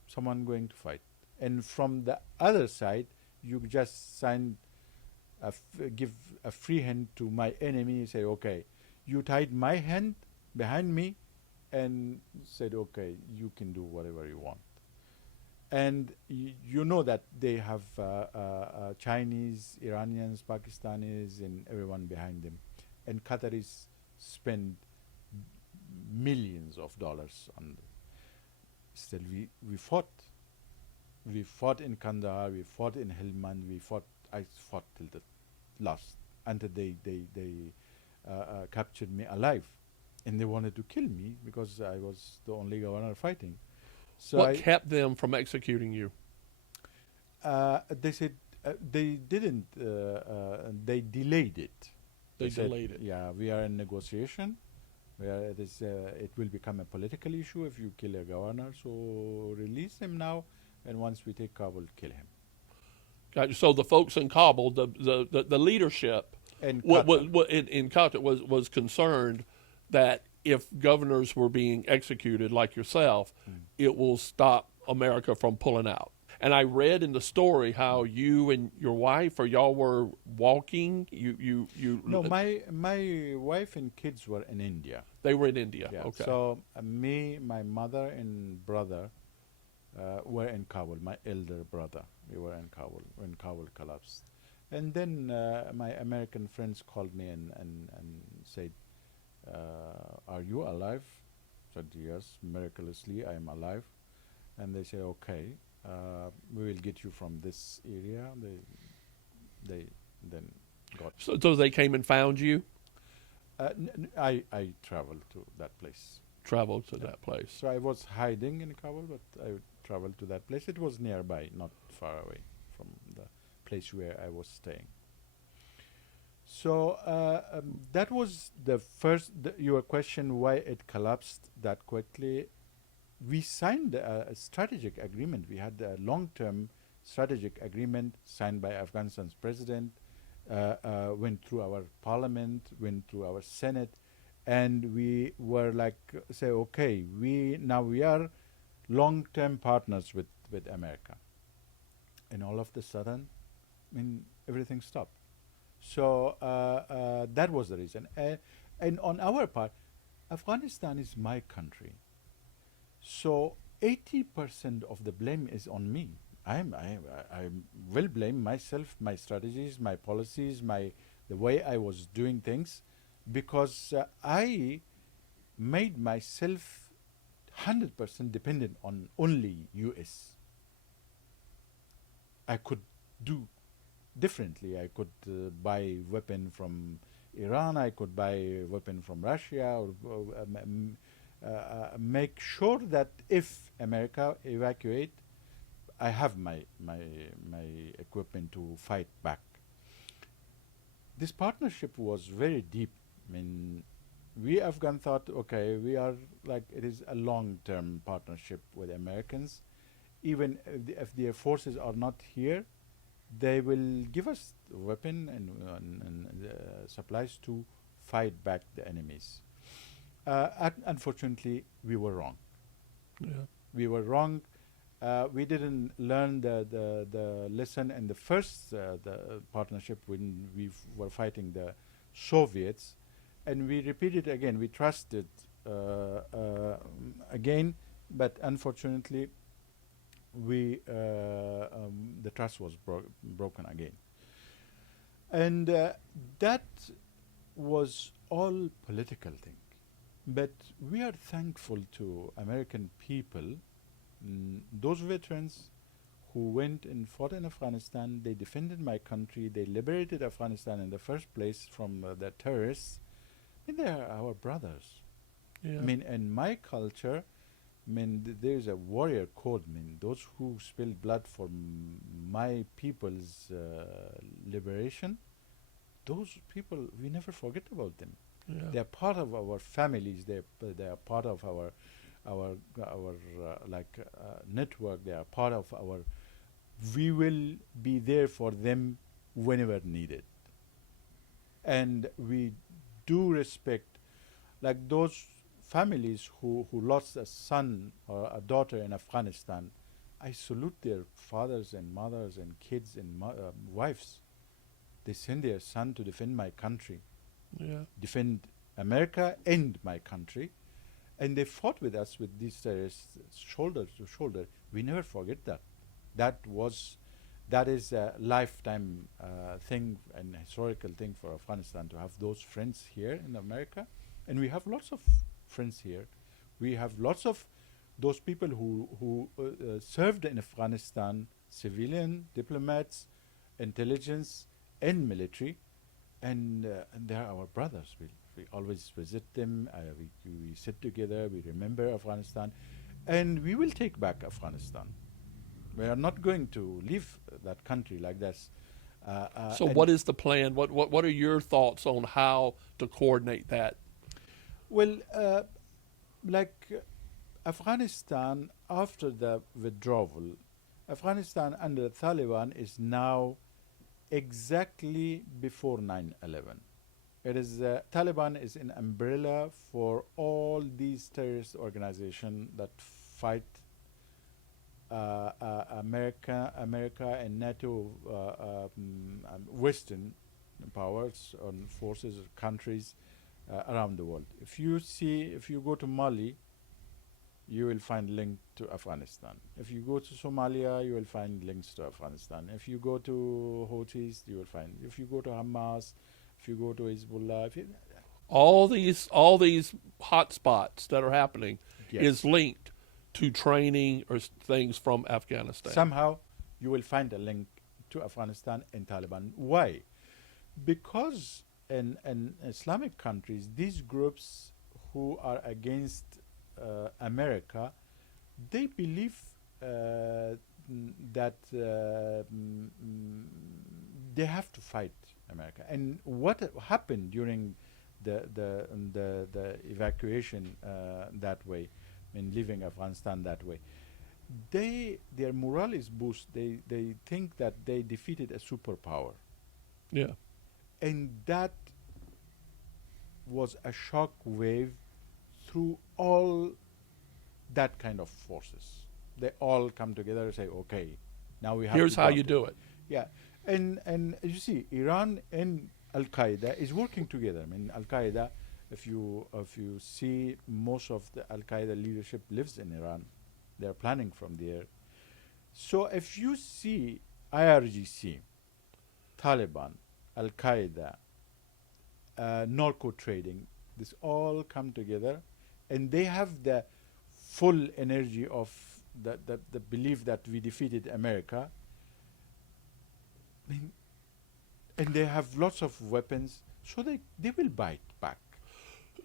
someone going to fight? And from the other side, you just give a free hand to my enemy. Say, okay, you tied my hand behind me, and said, okay, you can do whatever you want. And you know that they have Chinese, Iranians, Pakistanis, and everyone behind them. And Qataris spend millions of dollars on this. Still, we fought. We fought in Kandahar, we fought in Helmand, I fought till the last, until they captured me alive. And they wanted to kill me because I was the only governor fighting. So what kept them from executing you? They said they didn't, they delayed it. They delayed it. Yeah, we are in negotiation. Where it will become a political issue if you kill a governor. So release him now, and once we take Kabul, kill him. Gotcha. So the folks in Kabul, the leadership in Qatar was concerned that if governors were being executed like yourself, it will stop America from pulling out. And I read in the story how you and your wife, or y'all were walking. No, my wife and kids were in India. They were in India. Yeah. Okay. So me, my mother, and brother were in Kabul. My elder brother, we were in Kabul when Kabul collapsed. And then my American friends called me and said, "Are you alive?" I said, "Yes, miraculously I am alive." And they say, "Okay, we will get you from this area." They then got. So they came and found you? I traveled to that place. Traveled to that place. So I was hiding in Kabul, but I traveled to that place. It was nearby, not far away from the place where I was staying. So that was the first, your question, why it collapsed that quickly. We signed a strategic agreement. We had a long-term strategic agreement signed by Afghanistan's president, went through our parliament, went through our Senate, and we were like, say, okay, we are long-term partners with America. And all of a sudden, everything stopped. So that was the reason. And on our part, Afghanistan is my country. So 80% of the blame is on me. I will blame myself, my strategies, my policies, the way I was doing things, because I made myself 100% dependent on only U.S. I could do differently. I could buy weapon from Iran. I could buy weapon from Russia, or make sure that if America evacuate, I have my equipment to fight back. This partnership was very deep. I mean, we Afghan thought, okay, we are like, it is a long-term partnership with Americans. Even if their forces are not here, they will give us weapon and supplies to fight back the enemies. Unfortunately, we were wrong. Yeah. We were wrong. We didn't learn the lesson in the first the partnership when we were fighting the Soviets, and we repeated again. We trusted again, but unfortunately, the trust was broken again, and that was all political thing. But we are thankful to American people. Those veterans who went and fought in Afghanistan, they defended my country, they liberated Afghanistan in the first place from the terrorists. I mean, they are our brothers. Yeah. I mean, in my culture, I mean, there's a warrior code. I mean, those who spilled blood for my people's liberation, those people, we never forget about them. Yeah. They are part of our families. They are part of our network. They are part of our. We will be there for them whenever needed, and we do respect, like those families who lost a son or a daughter in Afghanistan. I salute their fathers and mothers and kids and wives. They send their son to defend my country, Yeah. defend America and my country, and they fought with us with these terrorists shoulder to shoulder. We never forget that. That is a lifetime thing and historical thing for Afghanistan to have those friends here in America, and we have lots of friends here. We have lots of those people who served in Afghanistan, civilian, diplomats, intelligence, and military, and they are our brothers. We always visit them. We sit together. We remember Afghanistan, and we will take back Afghanistan. We are not going to leave that country like this. So what is the plan? What are your thoughts on how to coordinate that? Well, Afghanistan, after the withdrawal, Afghanistan under the Taliban is now exactly before 9/11. It is Taliban is an umbrella for all these terrorist organizations that fight America and NATO, Western powers and forces, countries around the world. If you go to Mali, you will find link to Afghanistan. If you go to Somalia, you will find links to Afghanistan. If you go to Houthis, you will find. If you go to Hamas, if you go to Hezbollah, all these hot spots that are happening yes, is linked to training or things from Afghanistan. Somehow you will find a link to Afghanistan and Taliban. Why? Because in Islamic countries, these groups who are against America, they believe that they have to fight America. And what happened during the evacuation that way, in leaving Afghanistan that way, their morale is boosted. They think that they defeated a superpower. Yeah. And that was a shock wave through all that kind of forces. They all come together and say, okay, now we have Here's to how go you to do war. it. Yeah. And you see, Iran and Al-Qaeda is working together. I mean, Al-Qaeda, if you see, most of the Al-Qaeda leadership lives in Iran. They're planning from there. So if you see IRGC, Taliban, Al-Qaeda, narco trading, this all come together, and they have the full energy of the belief that we defeated America. I mean, and they have lots of weapons, so they will bite back.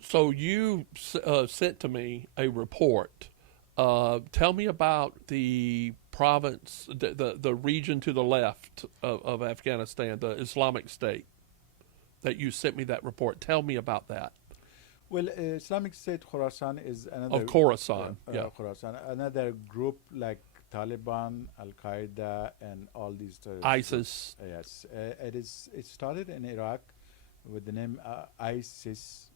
So you sent to me a report. Tell me about the province, the region to the left of Afghanistan, the Islamic State, that you sent me that report. Tell me about that. Well, Islamic State Khorasan is Of another Khorasan, yeah. Khorasan, another group like Taliban, Al Qaeda, and all these terrorist ISIS. groups. Yes, it started in Iraq with the name ISIS,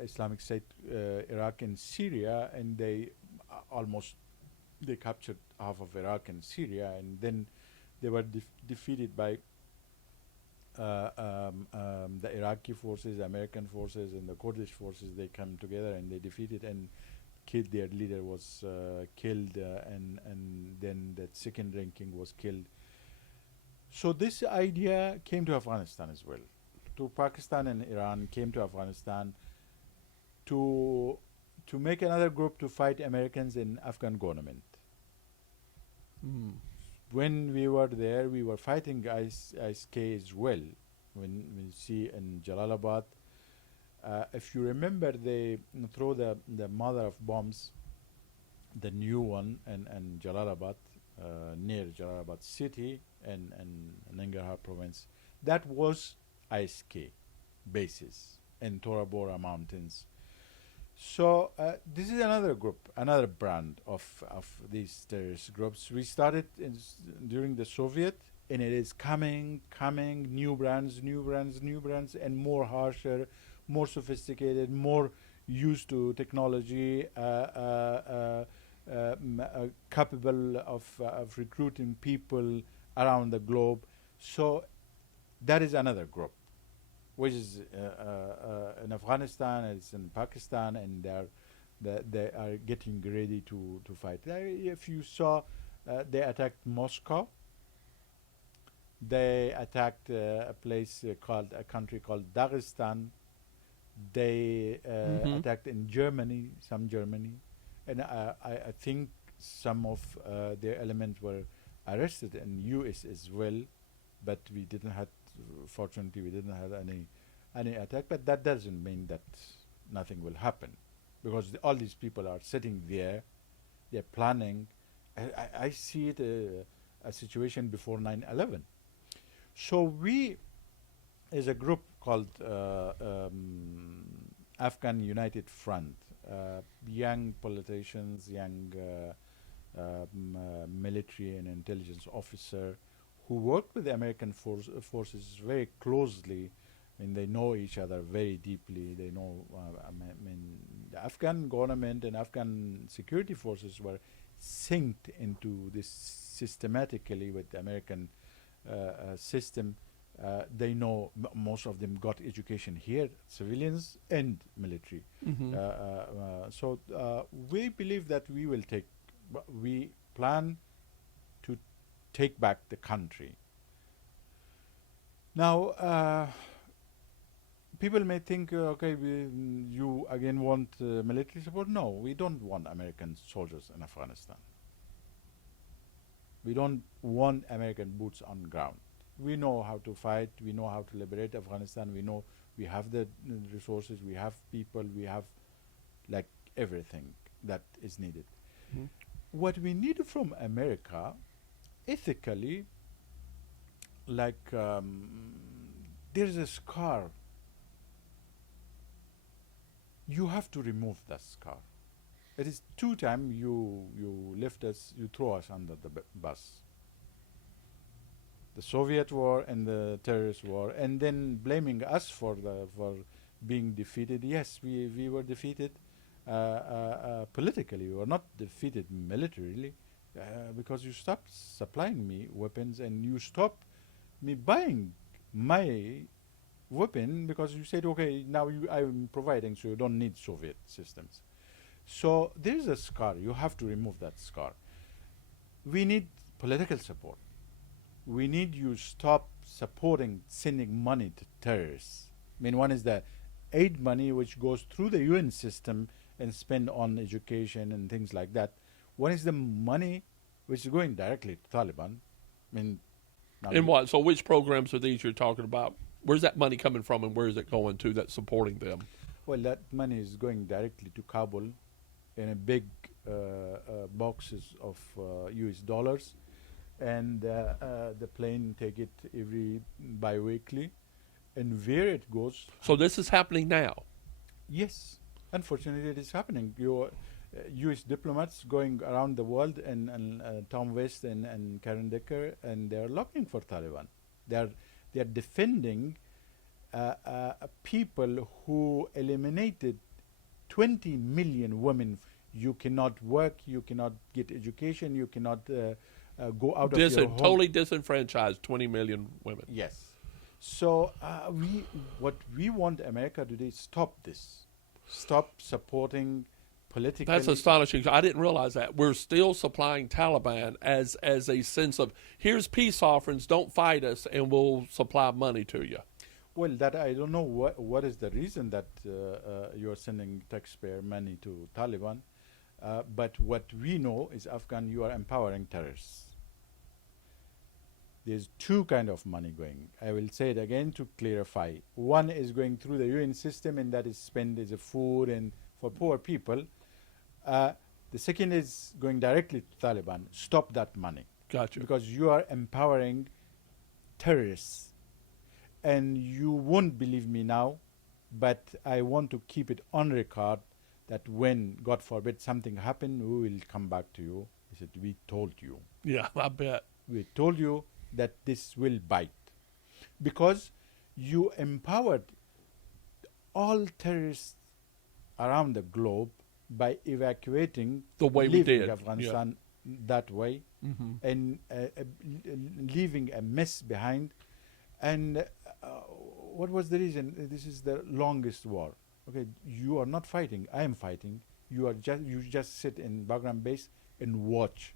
Islamic State, Iraq and Syria, and they captured half of Iraq and Syria, and then they were defeated by the Iraqi forces, American forces, and the Kurdish forces. They come together and they defeated and killed. Their leader was killed, and then that second ranking was killed. So this idea came to Afghanistan as well. To Pakistan and Iran came to Afghanistan to make another group to fight Americans in Afghan government. Mm. When we were there, we were fighting ISK as well. When we see in Jalalabad, if you remember, they throw the mother of bombs, the new one, and Jalalabad, near Jalalabad city and Nangarhar province. That was ISK bases in Tora Bora mountains. So this is another group, another brand of these terrorist groups. We started during the Soviet, and it is coming, new brands, and more harsher, more sophisticated, more used to technology, capable of recruiting people around the globe. So that is another group, which is in Afghanistan, it's in Pakistan, and they are getting ready to fight. If you saw, they attacked Moscow. They attacked a country called Dagestan. They attacked in Germany, and I think some of their elements were arrested in U.S. as well, but fortunately we didn't have any attack. But that doesn't mean that nothing will happen, because all these people are sitting there, they're planning. I see it a situation before 9/11. So we, as a group called Afghan United Front, young politicians, young military and intelligence officer who work with the American forces very closely, and they know each other very deeply. They know, the Afghan government and Afghan security forces were synced into this systematically with the American system. They know most of them got education here, civilians and military. Mm-hmm. So we believe that we plan to take back the country. Now, people may think, okay, you again want military support. No, we don't want American soldiers in Afghanistan. We don't want American boots on ground. We know how to fight. We know how to liberate Afghanistan. We know we have the resources. We have people. We have like everything that is needed. Mm-hmm. What we need from America, ethically, like there's a scar. You have to remove that scar. It is 2 times you lift us, you throw us under the bus. The Soviet war and the terrorist war, and then blaming us for being defeated. Yes, we were defeated politically. We were not defeated militarily, because you stopped supplying me weapons and you stopped me buying my weapon, because you said, okay, now I'm providing, so you don't need Soviet systems. So there's a scar. You have to remove that scar. We need political support. We need you stop sending money to terrorists. I mean, one is the aid money, which goes through the UN system and spent on education and things like that. One is the money which is going directly to Taliban. I mean, and what? So which programs are these you're talking about? Where's that money coming from, and where is it going to that's supporting them? Well, that money is going directly to Kabul in a big boxes of US dollars, and the plane take it every bi-weekly, and where it goes. So this is happening now. Yes, unfortunately, it is happening. U.S. diplomats going around the world, and Tom West and Karen Decker, and they are looking for Taliban. They are defending people who eliminated 20 million women. You cannot work, you cannot get education, you cannot go out of your home. Totally disenfranchised 20 million women. Yes. So what we want America to do is stop this. Stop supporting politically. That's astonishing. I didn't realize that. We're still supplying Taliban as a sense of, here's peace offerings, don't fight us, and we'll supply money to you. Well, that I don't know what is the reason that you're sending taxpayer money to Taliban. But what we know is, Afghan, you are empowering terrorists. There's two kind of money going. I will say it again to clarify. One is going through the UN system, and that is spent as a food and for poor people. The second is going directly to Taliban. Stop that money. Gotcha. Because you are empowering terrorists. And you won't believe me now, but I want to keep it on record that when, God forbid, something happened, we will come back to you. He said, we told you. Yeah, I bet. We told you that this will bite. Because you empowered all terrorists around the globe by evacuating, the way we did Afghanistan that way, and leaving a mess behind. And what was the reason? This is the longest war. Okay, you are not fighting. I am fighting. You just sit in Bagram base and watch.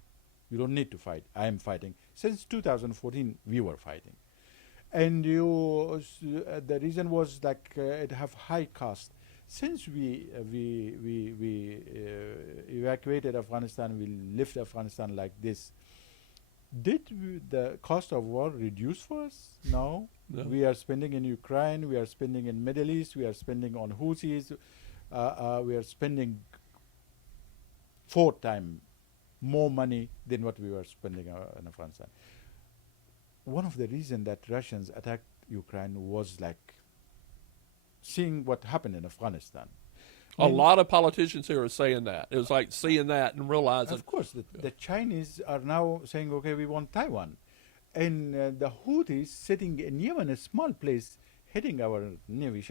You don't need to fight. I am fighting. Since 2014, we were fighting. And the reason was like it have high cost. Since we evacuated Afghanistan, we left Afghanistan like this. Did the cost of war reduce for us? No. We are spending in Ukraine, we are spending in Middle East, we are spending on Houthis, we are spending 4 times more money than what we were spending in Afghanistan. One of the reasons that Russians attacked Ukraine was like seeing what happened in Afghanistan. A lot of politicians here are saying that. It was like seeing that and realizing. Of course, the Chinese are now saying, okay, we want Taiwan. And the Houthis sitting in Yemen, a small place, hitting our Navy,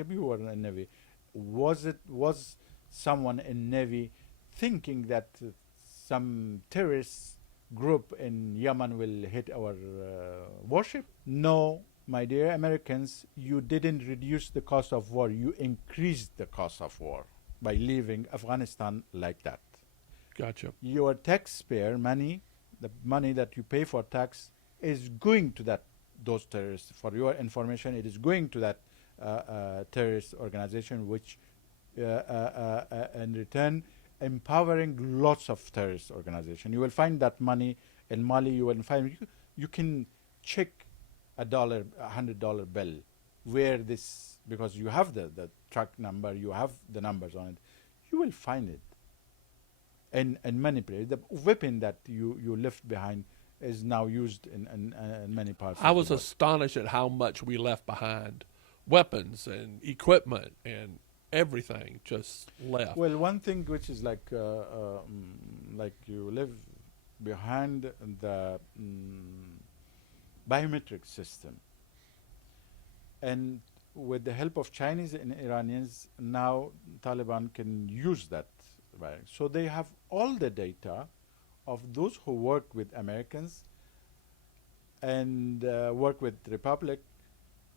Navy. Was someone in Navy thinking that some terrorist group in Yemen will hit our warship? No, my dear Americans, you didn't reduce the cost of war. You increased the cost of war by leaving Afghanistan like that. Gotcha. Your taxpayer money, the money that you pay for tax, is going to those terrorists. For your information, it is going to that terrorist organization, which in return empowering lots of terrorist organizations. You will find that money in Mali. You will find you can check $100 bill where this, because you have the truck number, you have the numbers on it, you will find it. And many places, the weapon that you left behind is now used in many parts. I was astonished at how much we left behind. Weapons and equipment and everything just left. Well, one thing which is like you live behind the biometric system. And with the help of Chinese and Iranians, now Taliban can use that. So they have all the data of those who work with Americans and work with Republic.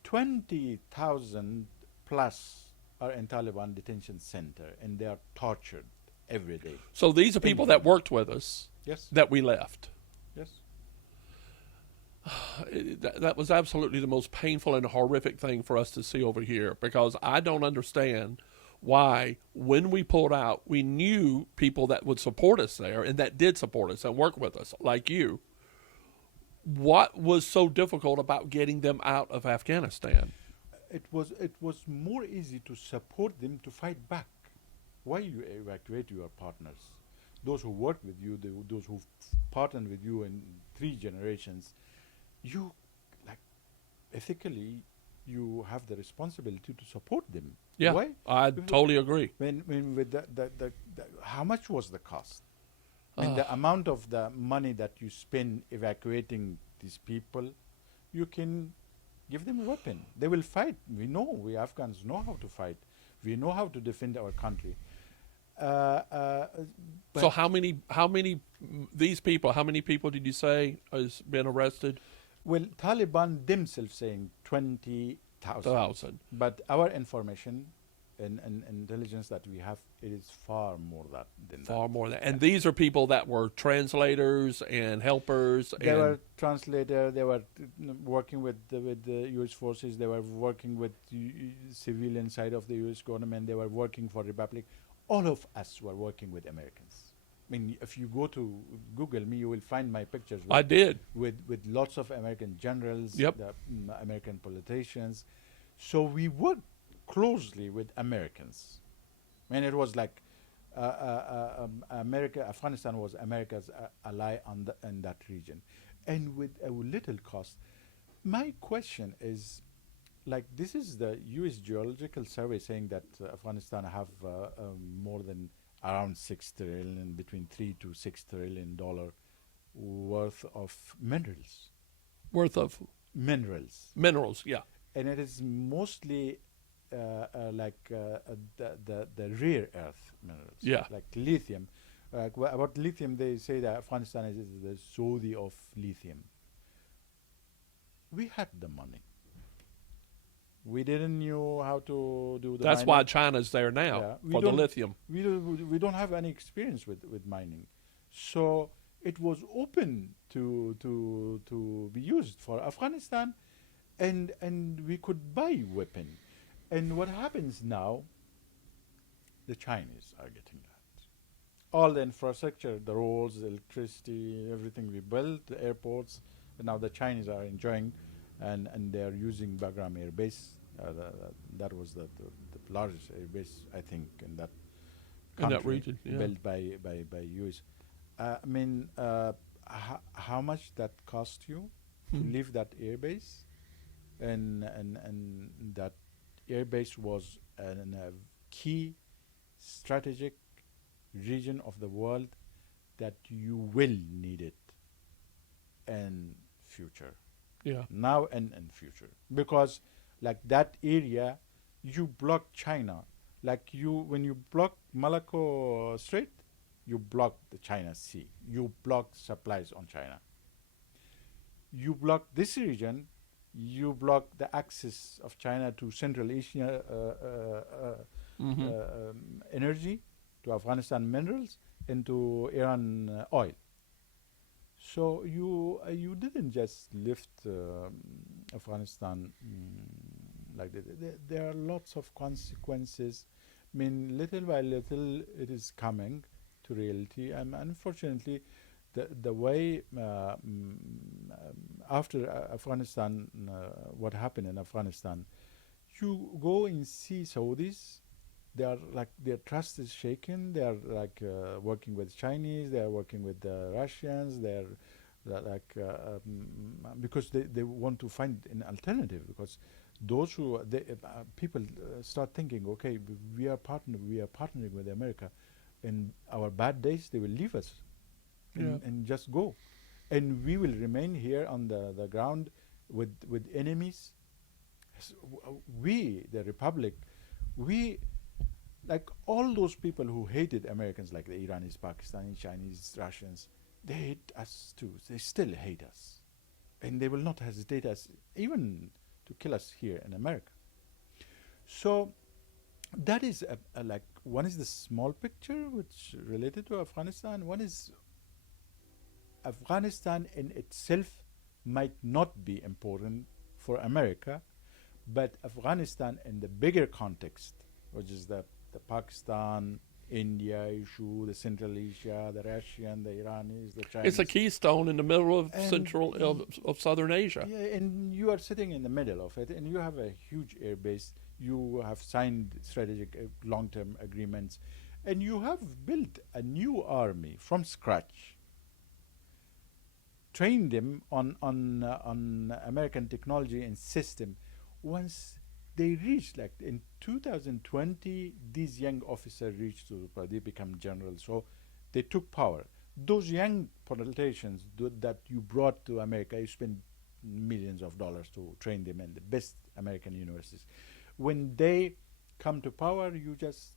20,000 plus are in Taliban detention center, and they are tortured every day. So these are people that worked with us. Yes. That we left. Yes. That was absolutely the most painful and horrific thing for us to see over here, because I don't understand why, when we pulled out, we knew people that would support us there and that did support us and work with us, like you. What was so difficult about getting them out of Afghanistan? it was more easy to support them to fight back. Why you evacuate your partners, those who work with you, those who partnered with you in 3 generations? You, like, ethically, you have the responsibility to support them. Yeah, Why? I totally agree. When with the how much was the cost? I mean, the amount of the money that you spend evacuating these people, you can give them a weapon. They will fight. We Afghans know how to fight. We know how to defend our country. So how many these people? How many people did you say has been arrested? Well, Taliban themselves saying 20,000. But our information and intelligence that we have, it is far more than that. Far more than. And these are people that were translators and helpers. They were translators. They were working with the U.S. forces. They were working with the civilian side of the U.S. government. They were working for Republic. All of us were working with Americans. I mean, if you go to Google me, you will find my pictures. I did. With lots of American generals, Yep. American politicians. So we worked closely with Americans. I mean, it was like Afghanistan was America's ally in that region. And with a little cost. My question is, like, this is the U.S. Geological Survey saying that Afghanistan have more than around $6 trillion, between $3 to $6 trillion worth of minerals. Minerals, yeah. And it is mostly the rare earth minerals, Yeah. like lithium. About lithium, they say that Afghanistan is the Saudi of lithium. We had the money. We didn't know how to do the That's mining. why China's there now for the lithium. We don't have any experience with mining. So it was open to be used for Afghanistan, and we could buy weapon. And what happens now, the Chinese are getting that. All the infrastructure, the roads, the electricity, everything we built, the airports, and now the Chinese are enjoying, and they are using Bagram Air Base. That was the largest air base, I think, in that country, in that region, yeah. built by US. How much that cost you to leave that air base? And that air base was in a key strategic region of the world that you will need it in future. Yeah. Now and in future. Because like that area, you block China. Like when you block Malacca Strait, you block the China Sea. You block supplies on China. You block this region, you block the access of China to Central Asia energy, to Afghanistan minerals, and to Iran oil. So you didn't just lift Afghanistan like that. There are lots of consequences. I mean, little by little, it is coming to reality. And unfortunately, the way after Afghanistan, what happened in Afghanistan, you go and see Saudis. They are like, their trust is shaken. They are like working with Chinese. They are working with the Russians. They are like because they want to find an alternative. Because those who people start thinking, okay, we are partnering with America. In our bad days, they will leave us and just go, and we will remain here on the ground with enemies. We, the Republic, we. Like all those people who hated Americans, like the Iranis, Pakistanis, Chinese, Russians, they hate us too. They still hate us. And they will not hesitate us even to kill us here in America. So that is like, one is the small picture which related to Afghanistan. One is Afghanistan in itself might not be important for America, but Afghanistan in the bigger context, which is the Pakistan, India issue, the Central Asia, the Russian, the Iranis, the Chinese. It's a keystone in the middle of And central of Southern Asia. Yeah, and you are sitting in the middle of it, and you have a huge air base. You have signed strategic long-term agreements, and you have built a new army from scratch. Trained them on American technology and system. Once they reached, like in 2020, these young officers reached to, they become generals. So they took power. Those young politicians that you brought to America, you spent millions of dollars to train them in the best American universities. When they come to power, you just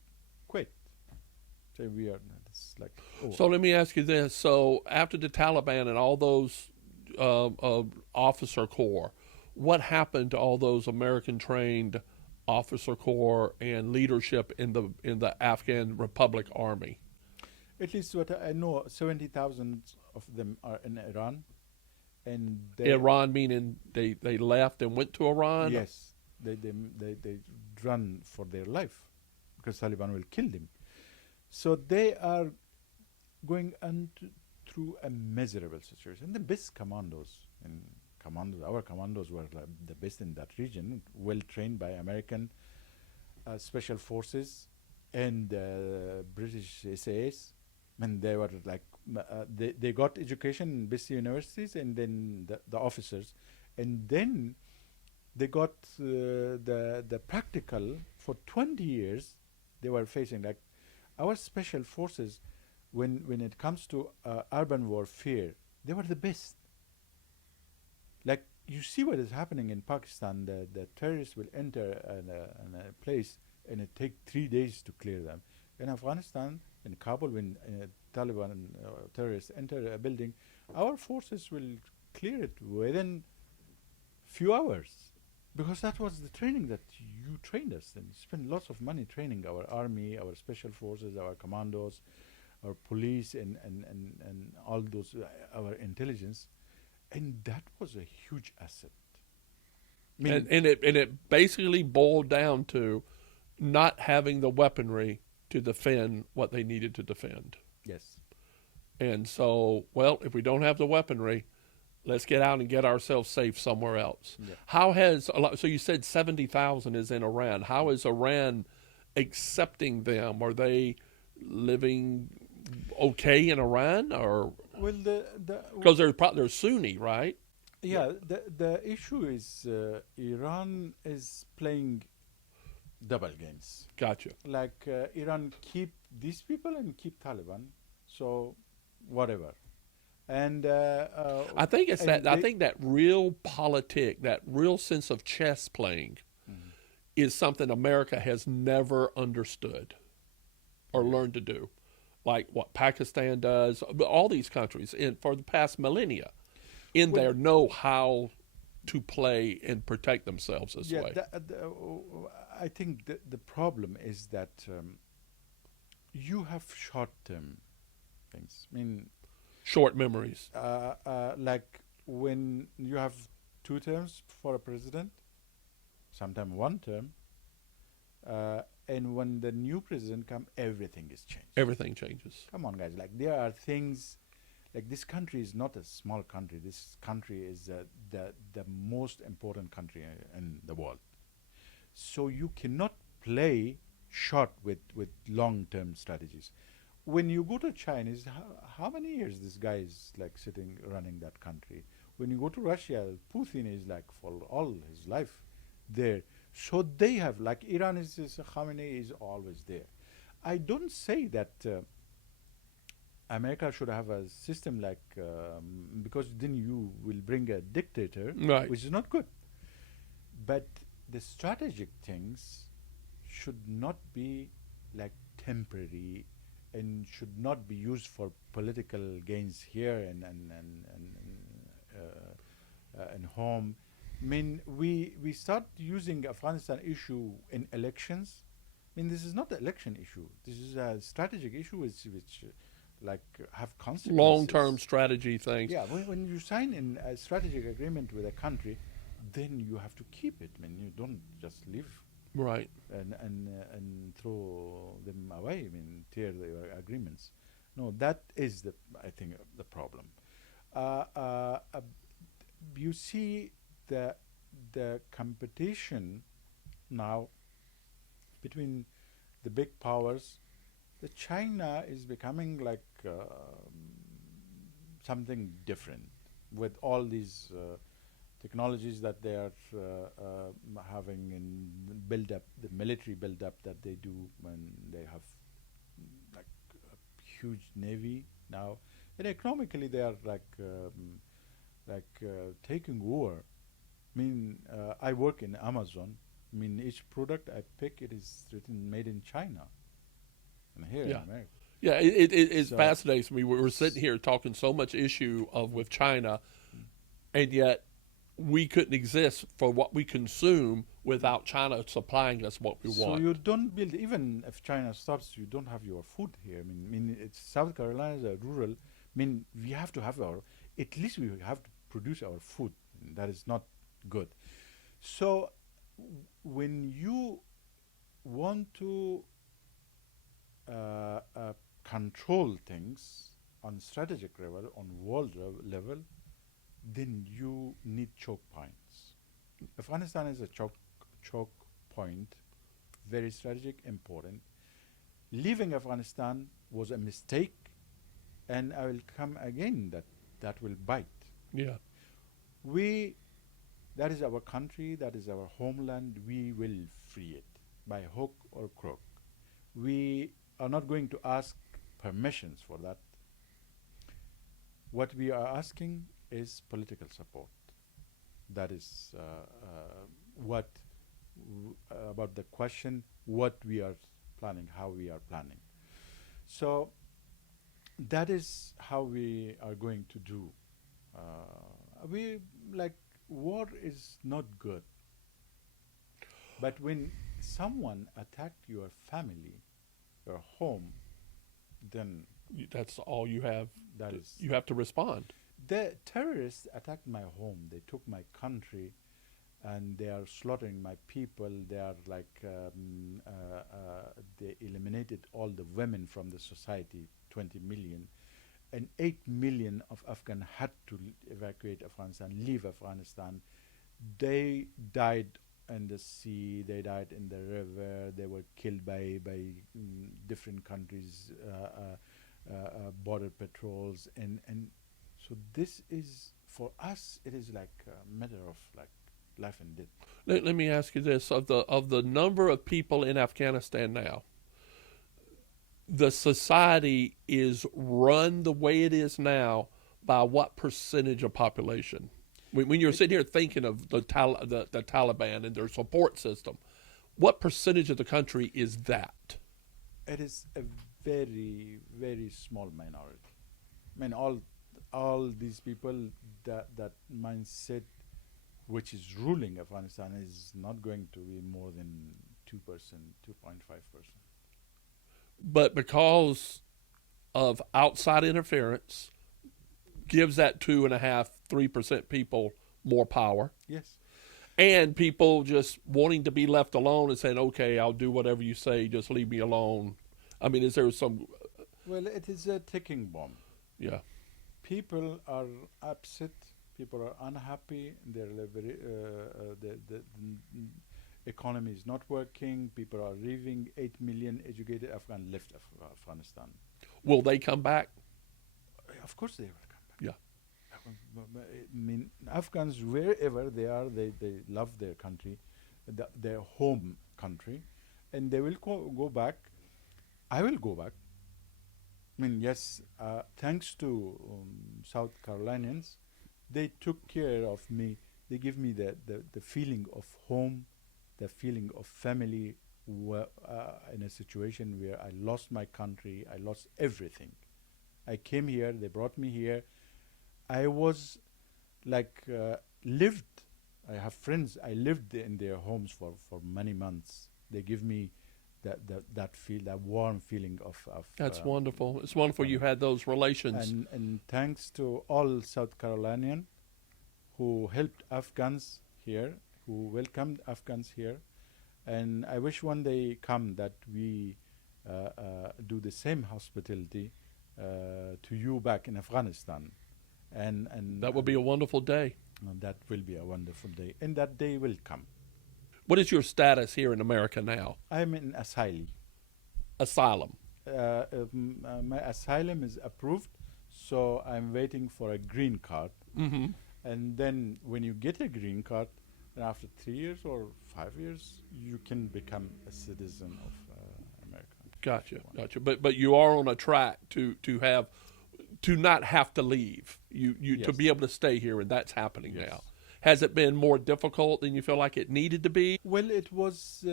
quit. Say we are. It's like. Oh. So let me ask you this: so after the Taliban and all those officer corps, what happened to all those American-trained officer corps and leadership in the Afghan Republic Army? At least what I know, 70,000 of them are in Iran, and Iran meaning they left and went to Iran. Yes, they run for their life because Taliban will kill them. So they are going through a miserable situation. The best commandos and our commandos were like the best in that region, well trained by American special forces and British SAS. And they were like they got education in best universities, and then the officers, and then they got the practical for 20 years. They were facing like our special forces when it comes to urban warfare. They were the best. Like you see what is happening in Pakistan. The terrorists will enter a place and it take 3 days to clear them. In Afghanistan, in Kabul, when Taliban terrorists enter a building, our forces will clear it within few hours, because that was the training that you trained us. And you spend lots of money training our army, our special forces, our commandos, our police, and all those, our intelligence, and that was a huge asset. I mean, and it basically boiled down to not having the weaponry to defend what they needed to defend. yes. And so, well, if we don't have the weaponry, let's get out and get ourselves safe somewhere else. Yeah. How has so you said 70,000 is in Iran? How is Iran accepting them? Are they living okay in Iran, or Well, because they're Sunni, right? yeah, the issue is Iran is playing double games. Gotcha. Like Iran keep these people and keep Taliban, so whatever. And I think it's and that. I think that real politic, that real sense of chess playing, is something America has never understood or learned to do, like what Pakistan does. But all these countries, for the past millennia, there know how to play and protect themselves this way. I think the problem is that you have short-term things. I mean, short memories. like when you have 2 terms for a president, sometimes 1 term, and when the new president comes, everything is changed. Everything changes. Come on, guys. Like there are things. Like this country is not a small country. This country is the most important country in the world. So you cannot play short with long-term strategies. When you go to China, how many years this guy is like sitting running that country? When you go to Russia, Putin is like for all his life there. So they have, like Iran is Khamenei is always there. I don't say that America should have a system like because then you will bring a dictator, Right. which is not good. But the strategic things should not be like temporary and should not be used for political gains here and home. I mean, we start using Afghanistan issue in elections. I mean, this is not an election issue. This is a strategic issue which like have consequences. Long-term strategy things. Yeah, when you sign in a strategic agreement with a country, then you have to keep it. I mean, you don't just leave Right. and throw them away. I mean, tear their agreements. No, that is the I think the problem. Uh, uh, uh, you see the competition now between the big powers. The China is becoming like something different with all these technologies that they are having in build up, the military build up that they do when they have like a huge navy now, and economically they are taking over. I mean, I work in Amazon. I mean, each product I pick, it is written made in China, and here in Yeah. America. Yeah, it So, fascinates me. We're sitting here talking so much issue of with China, and yet we couldn't exist for what we consume without China supplying us what we so want. you don't build, even if China stops, you don't have your food here. I mean, it's South Carolina is a rural. I mean, we have to have our. At least we have to produce our food. That is not good. So, when you want to control things on strategic level, on world level, then you need choke points. Afghanistan is a choke point, very strategic, important. Leaving Afghanistan was a mistake, and I will come again that will bite. Yeah. We, that is our country, that is our homeland. We will free it by hook or crook. We are not going to ask permissions for that. What we are asking is political support. That is what about the question what we are planning, how we are planning. So that is how we are going to do. We like war is not good, but when someone attacked your family, your home, then That's all you have. that is You have to respond. the terrorists attacked my home. They took my country, and they are slaughtering my people. They are they eliminated all the women from the society, 20 million, and 8 million of Afghan had to evacuate Afghanistan, leave Afghanistan. They died in the sea. They died in the river. They were killed by different countries, border patrols, and so this is for us. It is like a matter of like life and death. Let me ask you this: of the number of people in Afghanistan now, the society is run the way it is now by what percentage of population? When you're sitting here thinking of the Taliban and their support system, what percentage of the country is that? It is a very very small minority. I mean, all these people, that mindset which is ruling Afghanistan is not going to be more than 2%, 2.5%. But because of outside interference, gives that 2.5%, 3% people more power, Yes. and people just wanting to be left alone and saying, "Okay, I'll do whatever you say, just leave me alone." I mean, is there some? Well, it is a ticking bomb. Yeah. People are upset. People are unhappy. The economy is not working. People are leaving. 8 million educated Afghan left Afghanistan. Will they come back? Of course they will come back. Yeah. I mean, Afghans, wherever they are, they love their country, their home country, and they will go back. I will go back. I mean, yes, thanks to South Carolinians, they took care of me. They give me the feeling of home, the feeling of family in a situation where I lost my country, I lost everything. I came here, they brought me here. I was like lived. I have friends. I lived in their homes for many months. They give me that warm feeling of That's wonderful. It's wonderful you had those relations. and thanks to all South Carolinian who helped Afghans here, who welcomed Afghans here, And I wish one day come that we do the same hospitality to you back in Afghanistan. And That would be a wonderful day. that will be a wonderful day. And that day will come. What is your status here in America now? I'm in asylum. Asylum. My asylum is approved, so I'm waiting for a green card. Mm-hmm. And then when you get a green card, and after 3 years or 5 years, you can become a citizen of America. Gotcha. But you are on a track to not have to leave. You Yes. to be able to stay here, and that's happening Yes. now. Has it been more difficult than you feel like it needed to be? Well, it was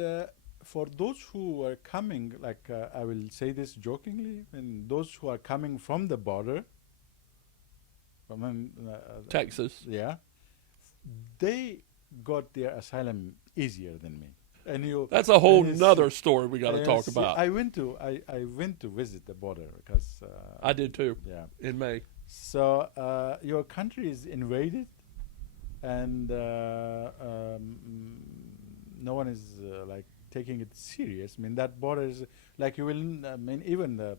for those who were coming, like I will say this jokingly, and those who are coming from the border, from Texas. yeah, they got their asylum easier than me. And you, That's a whole and you nother see- story we got to and talk see, about. I went to visit the border because I did too yeah. in May. So your country is invaded, and no one is like taking it serious. I mean, that border is like you will. I mean, even the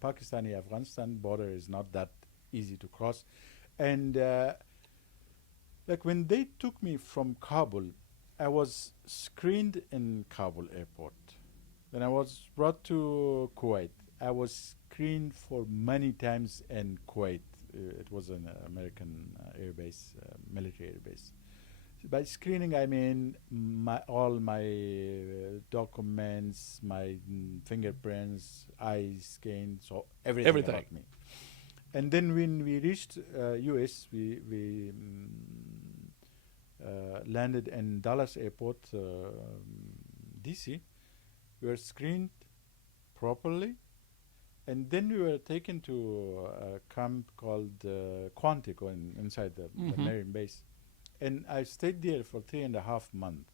Pakistani-Afghanistan border is not that easy to cross, and like when they took me from Kabul, I was screened in Kabul airport. Then I was brought to Kuwait. I was screened for many times in Kuwait. It was an American air base, military air base. By screening, I mean all my documents, my fingerprints, eye scan, so everything about me. And then when we reached U.S., we landed in Dallas Airport, D.C. We were screened properly, and then we were taken to a camp called Quantico inside the Marine base. And I stayed there for 3.5 months,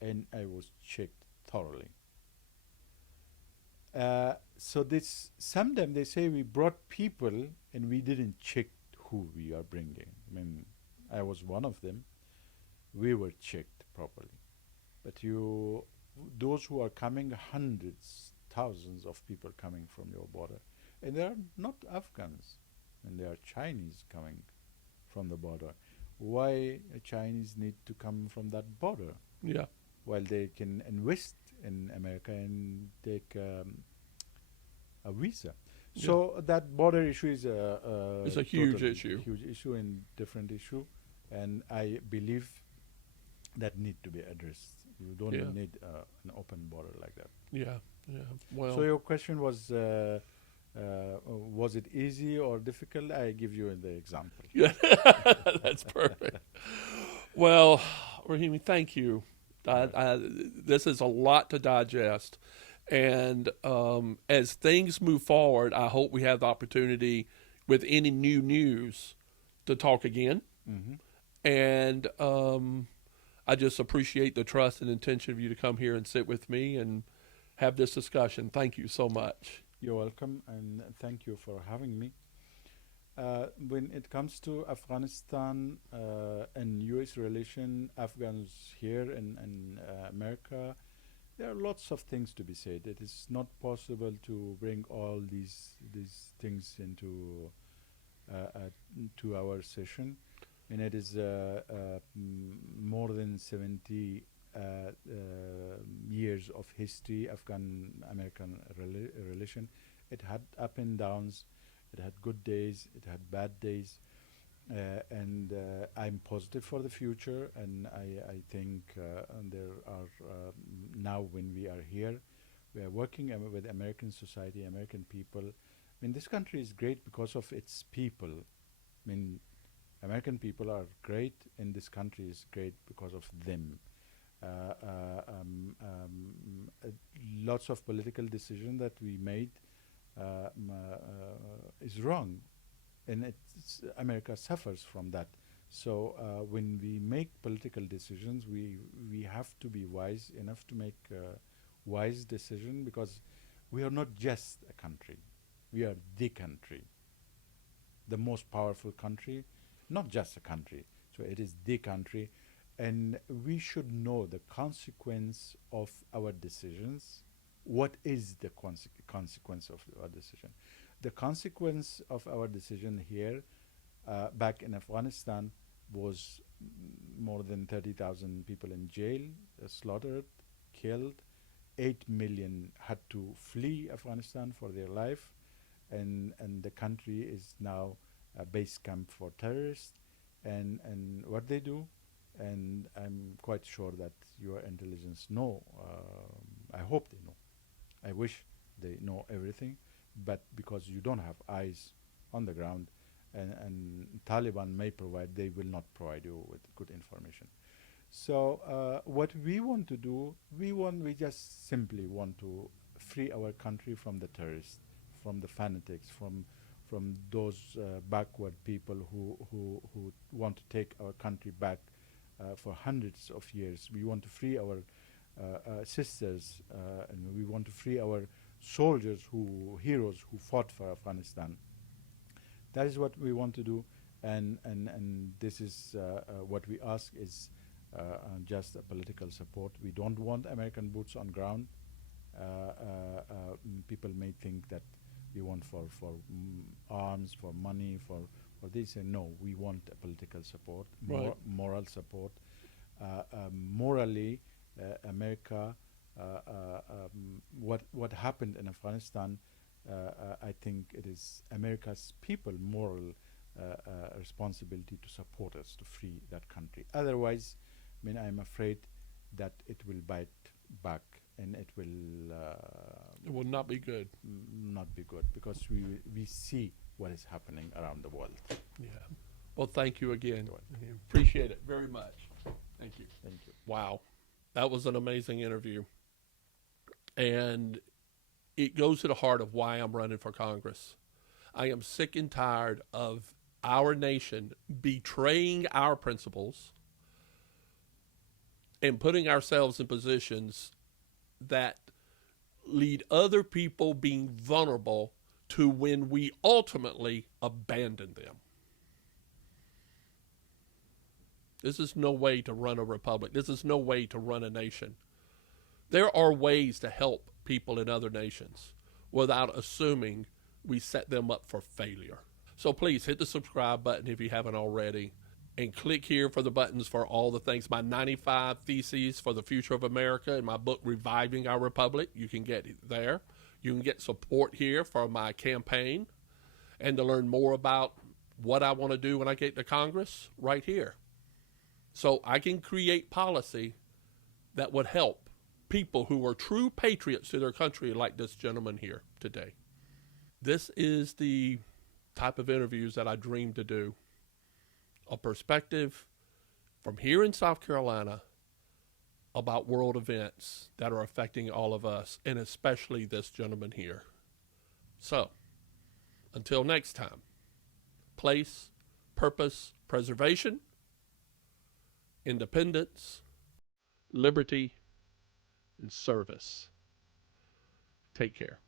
and I was checked thoroughly. So this sometimes they say we brought people and we didn't check who we are bringing. I mean, I was one of them. We were checked properly, but those who are coming, hundreds, thousands of people coming from your border, and they are not Afghans, and they are Chinese coming from the border. Why a Chinese need to come from that border? Yeah. While they can invest in America and take a visa. Yeah. So that border issue is It's a huge issue. huge issue and different issue, and I believe that need to be addressed. You don't Yeah. need an open border like that. Yeah. Well, So your question was it easy or difficult? I give you the example. yeah, that's perfect. Well, Rahimi, thank you. This is a lot to digest. And as things move forward, I hope we have the opportunity with any new news to talk again. Mm-hmm. And I just appreciate the trust and intention of you to come here and sit with me and have this discussion. Thank you so much. You're welcome, and thank you for having me. When it comes to Afghanistan and U.S. relation, Afghans here in America, there are lots of things to be said. It is not possible to bring all these things into to our session, and it is more than 70 years of history, Afghan-American relation. It had up and downs, it had good days, it had bad days, and I'm positive for the future, and I think and there are, now when we are here, we are working with American society, American people. I mean, this country is great because of its people. I mean, American people are great, and this country is great because of them. Lots of political decision that we made is wrong, and America suffers from that. So when we make political decisions, we have to be wise enough to make wise decision, because we are not just a country, we are the country, the most powerful country, not just a country. So it is the country, and we should know the consequence of our decisions. What is the consequence of our decision? The consequence of our decision here, back in Afghanistan, was more than 30,000 people in jail, slaughtered, killed. 8 million had to flee Afghanistan for their life, and the country is now a base camp for terrorists. And what they do, and I'm quite sure that your intelligence know. I hope they know. I wish they know everything, but because you don't have eyes on the ground, and Taliban may provide, they will not provide you with good information. So what we want to do, we just simply want to free our country from the terrorists, from the fanatics, from those backward people who want to take our country back for hundreds of years. We want to free our sisters, and we want to free our soldiers, heroes who fought for Afghanistan. That is what we want to do, and this is what we ask is just a political support. We don't want American boots on ground. People may think that we want for arms, for money, for this. And no, we want a political support, Right. moral support. Morally, America, what happened in Afghanistan, I think it is America's people moral responsibility to support us to free that country. Otherwise, I mean, I'm afraid that it will bite back, and it will not be good. not be good, because we see what is happening around the world. Yeah. Well, thank you again. You're welcome. Appreciate it very much. Thank you. Thank you. Wow. That was an amazing interview. And it goes to the heart of why I'm running for Congress. I am sick and tired of our nation betraying our principles and putting ourselves in positions that lead other people being vulnerable to when we ultimately abandon them. This is no way to run a republic. This is no way to run a nation. There are ways to help people in other nations without assuming we set them up for failure. So please hit the subscribe button if you haven't already, and click here for the buttons for all the things. My 95 Theses for the Future of America and my book, Reviving Our Republic, you can get it there. You can get support here for my campaign, and to learn more about what I want to do when I get to Congress, right here. So I can create policy that would help people who are true patriots to their country, like this gentleman here today. This is the type of interviews that I dream to do. A perspective from here in South Carolina about world events that are affecting all of us, and especially this gentleman here. So, until next time, place, purpose, preservation, independence, liberty, and service. Take care.